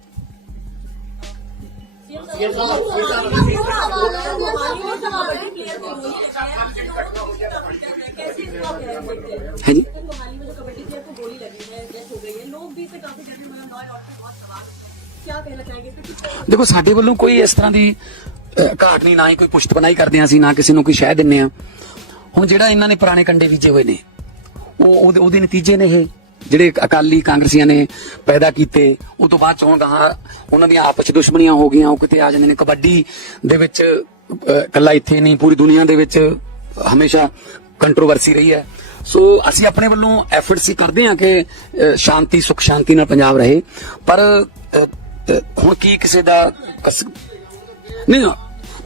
है जी मोहाली में जो कबड्डी प्लेयर को गोली लगी है डेथ हो गई है लोग भी इसे काफी डरे मतलब नॉय और बहुत सवाल हैं। क्या कहना चाहेंगे इस पे किस ਦੇਖੋ ਸਾਡੇ ਵੱਲੋਂ ਕੋਈ ਇਸ ਤਰ੍ਹਾਂ ਦੀ ਅਹ, ਘਾਟ ਨਹੀਂ ਨਾ ਹੀ ਕੋਈ ਪੁਸ਼ਤ ਬਣਾਈ ਕਰਦੇ ਹਾਂ ਅਸੀਂ ਨਾ ਕਿਸੇ ਨੂੰ ਕੋਈ ਸ਼ਹਿ ਦਿੰਨੇ ਆ ਹੁਣ ਜਿਹੜਾ ਇਹਨਾਂ ਨੇ ਪੁਰਾਣੇ ਕੰਡੇ ਬੀਜੇ ਹੋਏ ਨੇ ਉਹ ਉਹਦੇ ਉਹਦੇ ਨਤੀਜੇ ਨੇ ਇਹ ਜਿਹੜੇ ਅਕਾਲੀ ਕਾਂਗਰਸੀਆਂ ਨੇ ਪੈਦਾ ਕੀਤੇ ਉਹ ਤੋਂ ਬਾਅਦ ਚੋਂ ਗਾਹਾਂ ਉਹਨਾਂ ਦੀਆਂ ਆਪਸ ਦੁਸ਼ਮਣੀਆਂ ਹੋ ਗਈਆਂ ਉਹ ਕਿਤੇ ਆ ਜਾਂਦੇ ਨੇ। ਕਬੱਡੀ ਦੇ ਵਿੱਚ ਅਹ, ਇੱਥੇ ਨਹੀਂ ਪੂਰੀ ਦੁਨੀਆ ਦੇ ਵਿੱਚ ਹਮੇਸ਼ਾ ਕੰਟਰੋਵਰਸੀ ਰਹੀ ਹੈ। ਸੋ ਅਸੀਂ ਆਪਣੇ ਵੱਲੋਂ ਐਫਰਟਸ ਹੀ ਕਰਦੇ ਹਾਂ ਕਿ ਸ਼ਾਂਤੀ ਸੁਖ ਸ਼ਾਂਤੀ ਨਾਲ ਪੰਜਾਬ ਰਹੇ। ਪਰ ਹੁਣ ਕੀ ਕਿਸੇ ਦਾ ਨਹੀਂ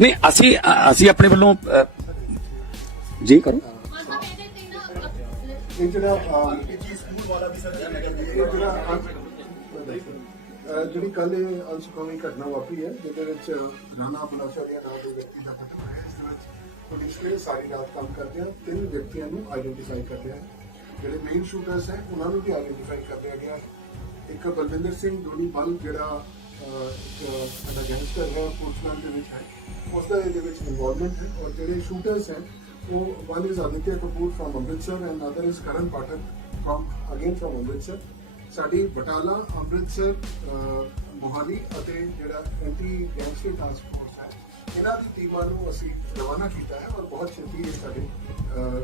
ਨਹੀਂ ਅਸੀਂ ਅਸੀਂ ਆਪਣੇ ਵੱਲੋਂ ਜੀ ਕਰੋ। ਇਹ ਜਿਹੜਾ ਜਿਹੜੀ ਕੱਲ ਅਨਸੁਖਾਵੀ ਘਟਨਾ ਵਾਪਰੀ ਹੈ, ਜਿਹਦੇ ਵਿੱਚ ਰਾਣਾ ਬਲਾਸ਼ਾਰੀਆ ਨਾਮ ਦੇ ਵਿਅਕਤੀ ਦਾ ਕਤਲ ਹੋਇਆ ਇਸ ਦੇ ਵਿੱਚ ਪੁਲਿਸ ਨੇ ਸਾਰੀ ਰਾਤ ਕੰਮ ਕਰਦਿਆਂ ਤਿੰਨ ਵਿਅਕਤੀਆਂ ਨੂੰ ਆਈਡੈਂਟੀਫਾਈ ਕਰ ਲਿਆ ਜਿਹੜੇ ਮੇਨ ਸ਼ੂਟਰਸ ਹੈ, ਉਹਨਾਂ ਨੂੰ ਵੀ ਆਈਡੈਂਟੀਫਾਈ ਕਰ ਲਿਆ ਗਿਆ। ਇੱਕ ਬਲਵਿੰਦਰ ਸਿੰਘ, ਦੋਨੀ ਬਲ ਜਿਹੜਾ ਸਾਡਾ ਗੈਂਗਸਟਰ ਹੈ ਪੁਲਿਸ ਦੇ ਵਿੱਚ ਹੈ, ਉਸ ਦਾ ਇਹਦੇ ਵਿੱਚ ਇਨਵੋਲਵਮੈਂਟ ਹੈ ਔਰ ਜਿਹੜੇ ਸ਼ੂਟਰਸ ਹੈ, ਉਹ one is Aditya Kapoor from Amritsar and other is Karan Pathak from again from Amritsar. ਸਾਡੀ ਬਟਾਲਾ ਅੰਮ੍ਰਿਤਸਰ ਅਹ, ਮੋਹਾਲੀ ਅਤੇ ਜਿਹੜਾ ਐਂਟੀ ਗੈਂਗਸਟਰ ਟਾਸਕ ਫੋਰਸ ਹੈ ਇਹਨਾਂ ਦੀ ਟੀਮਾਂ ਨੂੰ ਅਸੀਂ ਰਵਾਨਾ ਕੀਤਾ ਹੈ ਔਰ ਬਹੁਤ ਛੇਤੀ ਇਹ ਸਾਡੇ ਅਹ,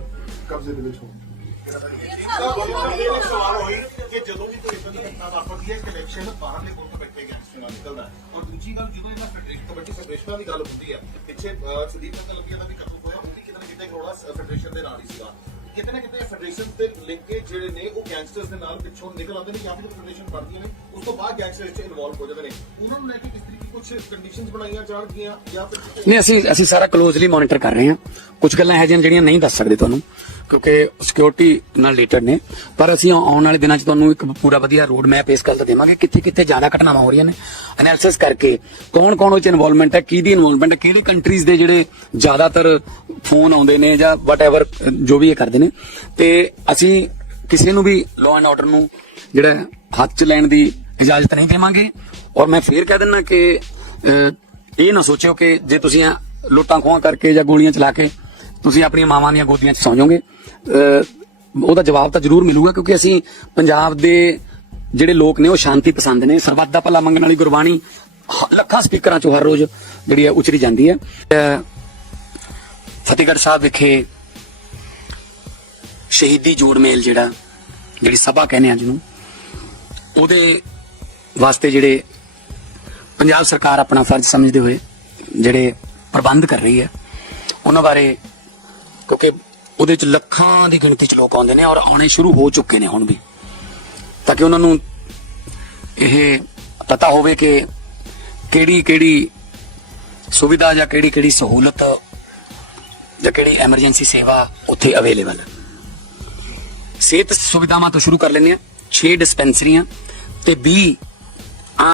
ਕਬਜ਼ੇ ਦੇ ਵਿੱਚ ਹੋਣਗੇ। ਸਵਾਲ ਹੋਈ ਕਿ ਜਦੋਂ ਵੀ ਕੋਈ ਇਦਾਂ ਦੀ ਘਟਨਾ ਵਾਪਰਦੀ ਹੈ ਕਨੈਕਸ਼ਨ ਬਾਹਰਲੇ ਮੁਲਕ ਬੈਠੇ ਗੈਂਗਸਟਰ ਨਾਲ ਨਿਕਲਦਾ ਹੈ। ਔਰ ਦੂਜੀ ਗੱਲ ਜਦੋਂ ਇਹਨਾਂ ਫੈਡਰੇਸ਼ਨ ਕਬੱਡੀ ਫੈਡਰੇਸ਼ਨਾਂ ਦੀ ਗੱਲ ਹੁੰਦੀ ਹੈ ਪਿੱਛੇ ਅਹ, ਸੰਦੀਪ ਸਿੰਘ ਲੱਭੀਆ ਦਾ ਵੀ ਕਤਲ ਹੋਇਆ ਉਹ ਵੀ ਕਿਤੇ ਨਾ ਕਿਤੇ ਕਰੋੜਾ ਫੈਡਰੇਸ਼ਨ ਦੇ ਨਾਲ ਹੀ ਸੀਗਾ। ਕਿਤੇ ਨਾ ਕਿਤੇ ਫੈਡਰੇਸ਼ਨ ਦੇ ਲਿੰਕੇਜ ਜਿਹੜੇ ਨੇ ਉਹ ਗੈਂਗਸਟਰਸ ਦੇ ਨਾਲ ਪਿੱਛੋਂ ਨਿਕਲ ਆਉਂਦੇ ਨੇ ਜਾਂ ਫਿਰ ਫੈਡਰੇਸ਼ਨ ਬਣਦੀਆਂ ਨੇ, ਉਸ ਤੋਂ ਬਾਅਦ ਗੈਂਗਸਟਰ 'ਚ ਇਨਵੋਲਵ ਹੋ ਜਾਂਦੇ ਨੇ। ਉਹਨਾਂ ਨੂੰ ਲੈ ਕੇ ਕਿਸ ਤਰੀਕੇ ਕੁਝ ਕੰਡੀਸ਼ਨਸ ਬਣਾਈਆਂ ਜਾਣਗੀਆਂ ਜਾਂ ਫਿਰ ਨਹੀਂ, ਅਸੀਂ ਅਸੀਂ ਸਾਰਾ ਕਲੋਜ਼ਲੀ ਮੋਨੀਟਰ ਕਰ ਰਹੇ ਹਾਂ। ਕੁਝ ਗੱਲਾਂ ਇਹੋ ਜਿਹੀਆਂ ਜਿਹੜੀਆਂ ਨਹੀਂ ਦੱਸ ਸਕਦੇ ਤੁਹਾਨੂੰ, ਕਿਉਂਕਿ ਸਿਕਿਉਰਿਟੀ ਨਾਲ ਰਿਲੇਟਡ ਨੇ। ਪਰ ਅਸੀਂ ਆਉਣ ਵਾਲੇ ਦਿਨਾਂ 'ਚ ਤੁਹਾਨੂੰ ਇੱਕ ਪੂਰਾ ਵਧੀਆ ਰੋਡ ਮੈਪ ਇਸ ਗੱਲ ਦਾ ਦੇਵਾਂਗੇ ਕਿੱਥੇ ਕਿੱਥੇ ਜ਼ਿਆਦਾ ਘਟਨਾਵਾਂ ਹੋ ਰਹੀਆਂ ਨੇ। ਐਨਾਲਿਸਿਸ ਕਰਕੇ ਕੌਣ ਕੌਣ ਉਹ 'ਚ ਇਨਵੋਲਵਮੈਂਟ ਹੈ, ਕਿਹਦੀ ਇਨਵੋਲਵਮੈਂਟ ਹੈ, ਕਿਹੜੀ ਕੰਟਰੀਜ਼ ਦੇ ਜਿਹੜੇ ਜ਼ਿਆਦਾਤਰ ਫੋਨ ਆਉਂਦੇ ਨੇ ਜਾਂ ਵਟਐਵਰ ਜੋ ਵੀ ਇਹ ਕਰਦੇ ਨੇ। ਤੇ ਅਸੀਂ ਕਿਸੇ ਨੂੰ ਵੀ ਲਾਅ ਐਂਡ ਆਰਡਰ ਨੂੰ ਜਿਹੜਾ ਹੱਥ 'ਚ ਲੈਣ ਦੀ ਇਜਾਜ਼ਤ ਨਹੀਂ ਦੇਵਾਂਗੇ। ਔਰ ਮੈਂ ਫੇਰ ਕਹਿ ਦਿੰਦਾ ਕਿ ਇਹ ਨਾ ਸੋਚਿਓ ਕਿ ਜੇ ਤੁਸੀਂ ਲੁੱਟਾਂ ਖੋਹਾਂ ਕਰਕੇ ਜਾਂ ਗੋਲੀਆਂ ਚਲਾ ਕੇ ਤੁਸੀਂ ਆਪਣੀਆਂ ਮਾਵਾਂ ਦੀਆਂ ਗੋਦੀਆਂ 'ਚ ਸੌਂ ਜਾਓਗੇ ਅਹ, ਉਹਦਾ ਜਵਾਬ ਤਾਂ ਜ਼ਰੂਰ ਮਿਲੂਗਾ ਕਿਉਂਕਿ ਅਸੀਂ ਪੰਜਾਬ ਦੇ ਜਿਹੜੇ ਲੋਕ ਨੇ ਉਹ ਸ਼ਾਂਤੀ ਪਸੰਦ ਨੇ। ਸਰਬੱਤ ਦਾ ਭਲਾ ਮੰਗਣ ਵਾਲੀ ਗੁਰਬਾਣੀ ਲੱਖਾਂ ਸਪੀਕਰਾਂ 'ਚੋਂ ਹਰ ਰੋਜ਼ ਜਿਹੜੀ ਹੈ ਉਚਰੀ ਜਾਂਦੀ ਹੈ। ਅਹ, ਫਤਿਹਗੜ੍ਹ ਸਾਹਿਬ ਵਿਖੇ ਸ਼ਹੀਦੀ ਜੋੜ ਮੇਲ ਜਿਹੜਾ, ਜਿਹੜੀ ਸਭਾ ਕਹਿੰਦੇ ਆ ਜਿਹਨੂੰ ਉਹਦੇ ਵਾਸਤੇ ਜਿਹੜੇ ਪੰਜਾਬ ਸਰਕਾਰ ਆਪਣਾ ਫਰਜ਼ ਸਮਝਦੇ ਹੋਏ ਜਿਹੜੇ ਪ੍ਰਬੰਧ ਕਰ ਰਹੀ ਹੈ, ਉਹਨਾਂ ਬਾਰੇ ਕਿਉਂਕਿ ਉਹਦੇ ਚ ਲੱਖਾਂ ਦੀ ਗਿਣਤੀ ਚ ਲੋਕ ਆਉਂਦੇ ਨੇ ਔਰ ਆਉਣੇ ਸ਼ੁਰੂ ਹੋ ਚੁੱਕੇ ਨੇ ਹੁਣ ਵੀ। ਤਾਂ ਕਿ ਉਹਨਾਂ ਨੂੰ ਇਹ ਪਤਾ ਹੋਵੇ ਕਿ ਕਿਹੜੀ ਕਿਹੜੀ ਸੁਵਿਧਾ ਜਾਂ ਕਿਹੜੀ ਕਿਹੜੀ ਸਹੂਲਤ ਜਾਂ ਕਿਹੜੀ ਐਮਰਜੈਂਸੀ ਸੇਵਾ ਉੱਥੇ ਅਵੇਲੇਬਲ ਹੈ। ਸਿਹਤ ਸੁਵਿਧਾਵਾਂ ਤੋਂ ਸ਼ੁਰੂ ਕਰ ਲੈਂਦੇ ਆ 6 ਡਿਸਪੈਂਸਰੀਆਂ ਤੇ 20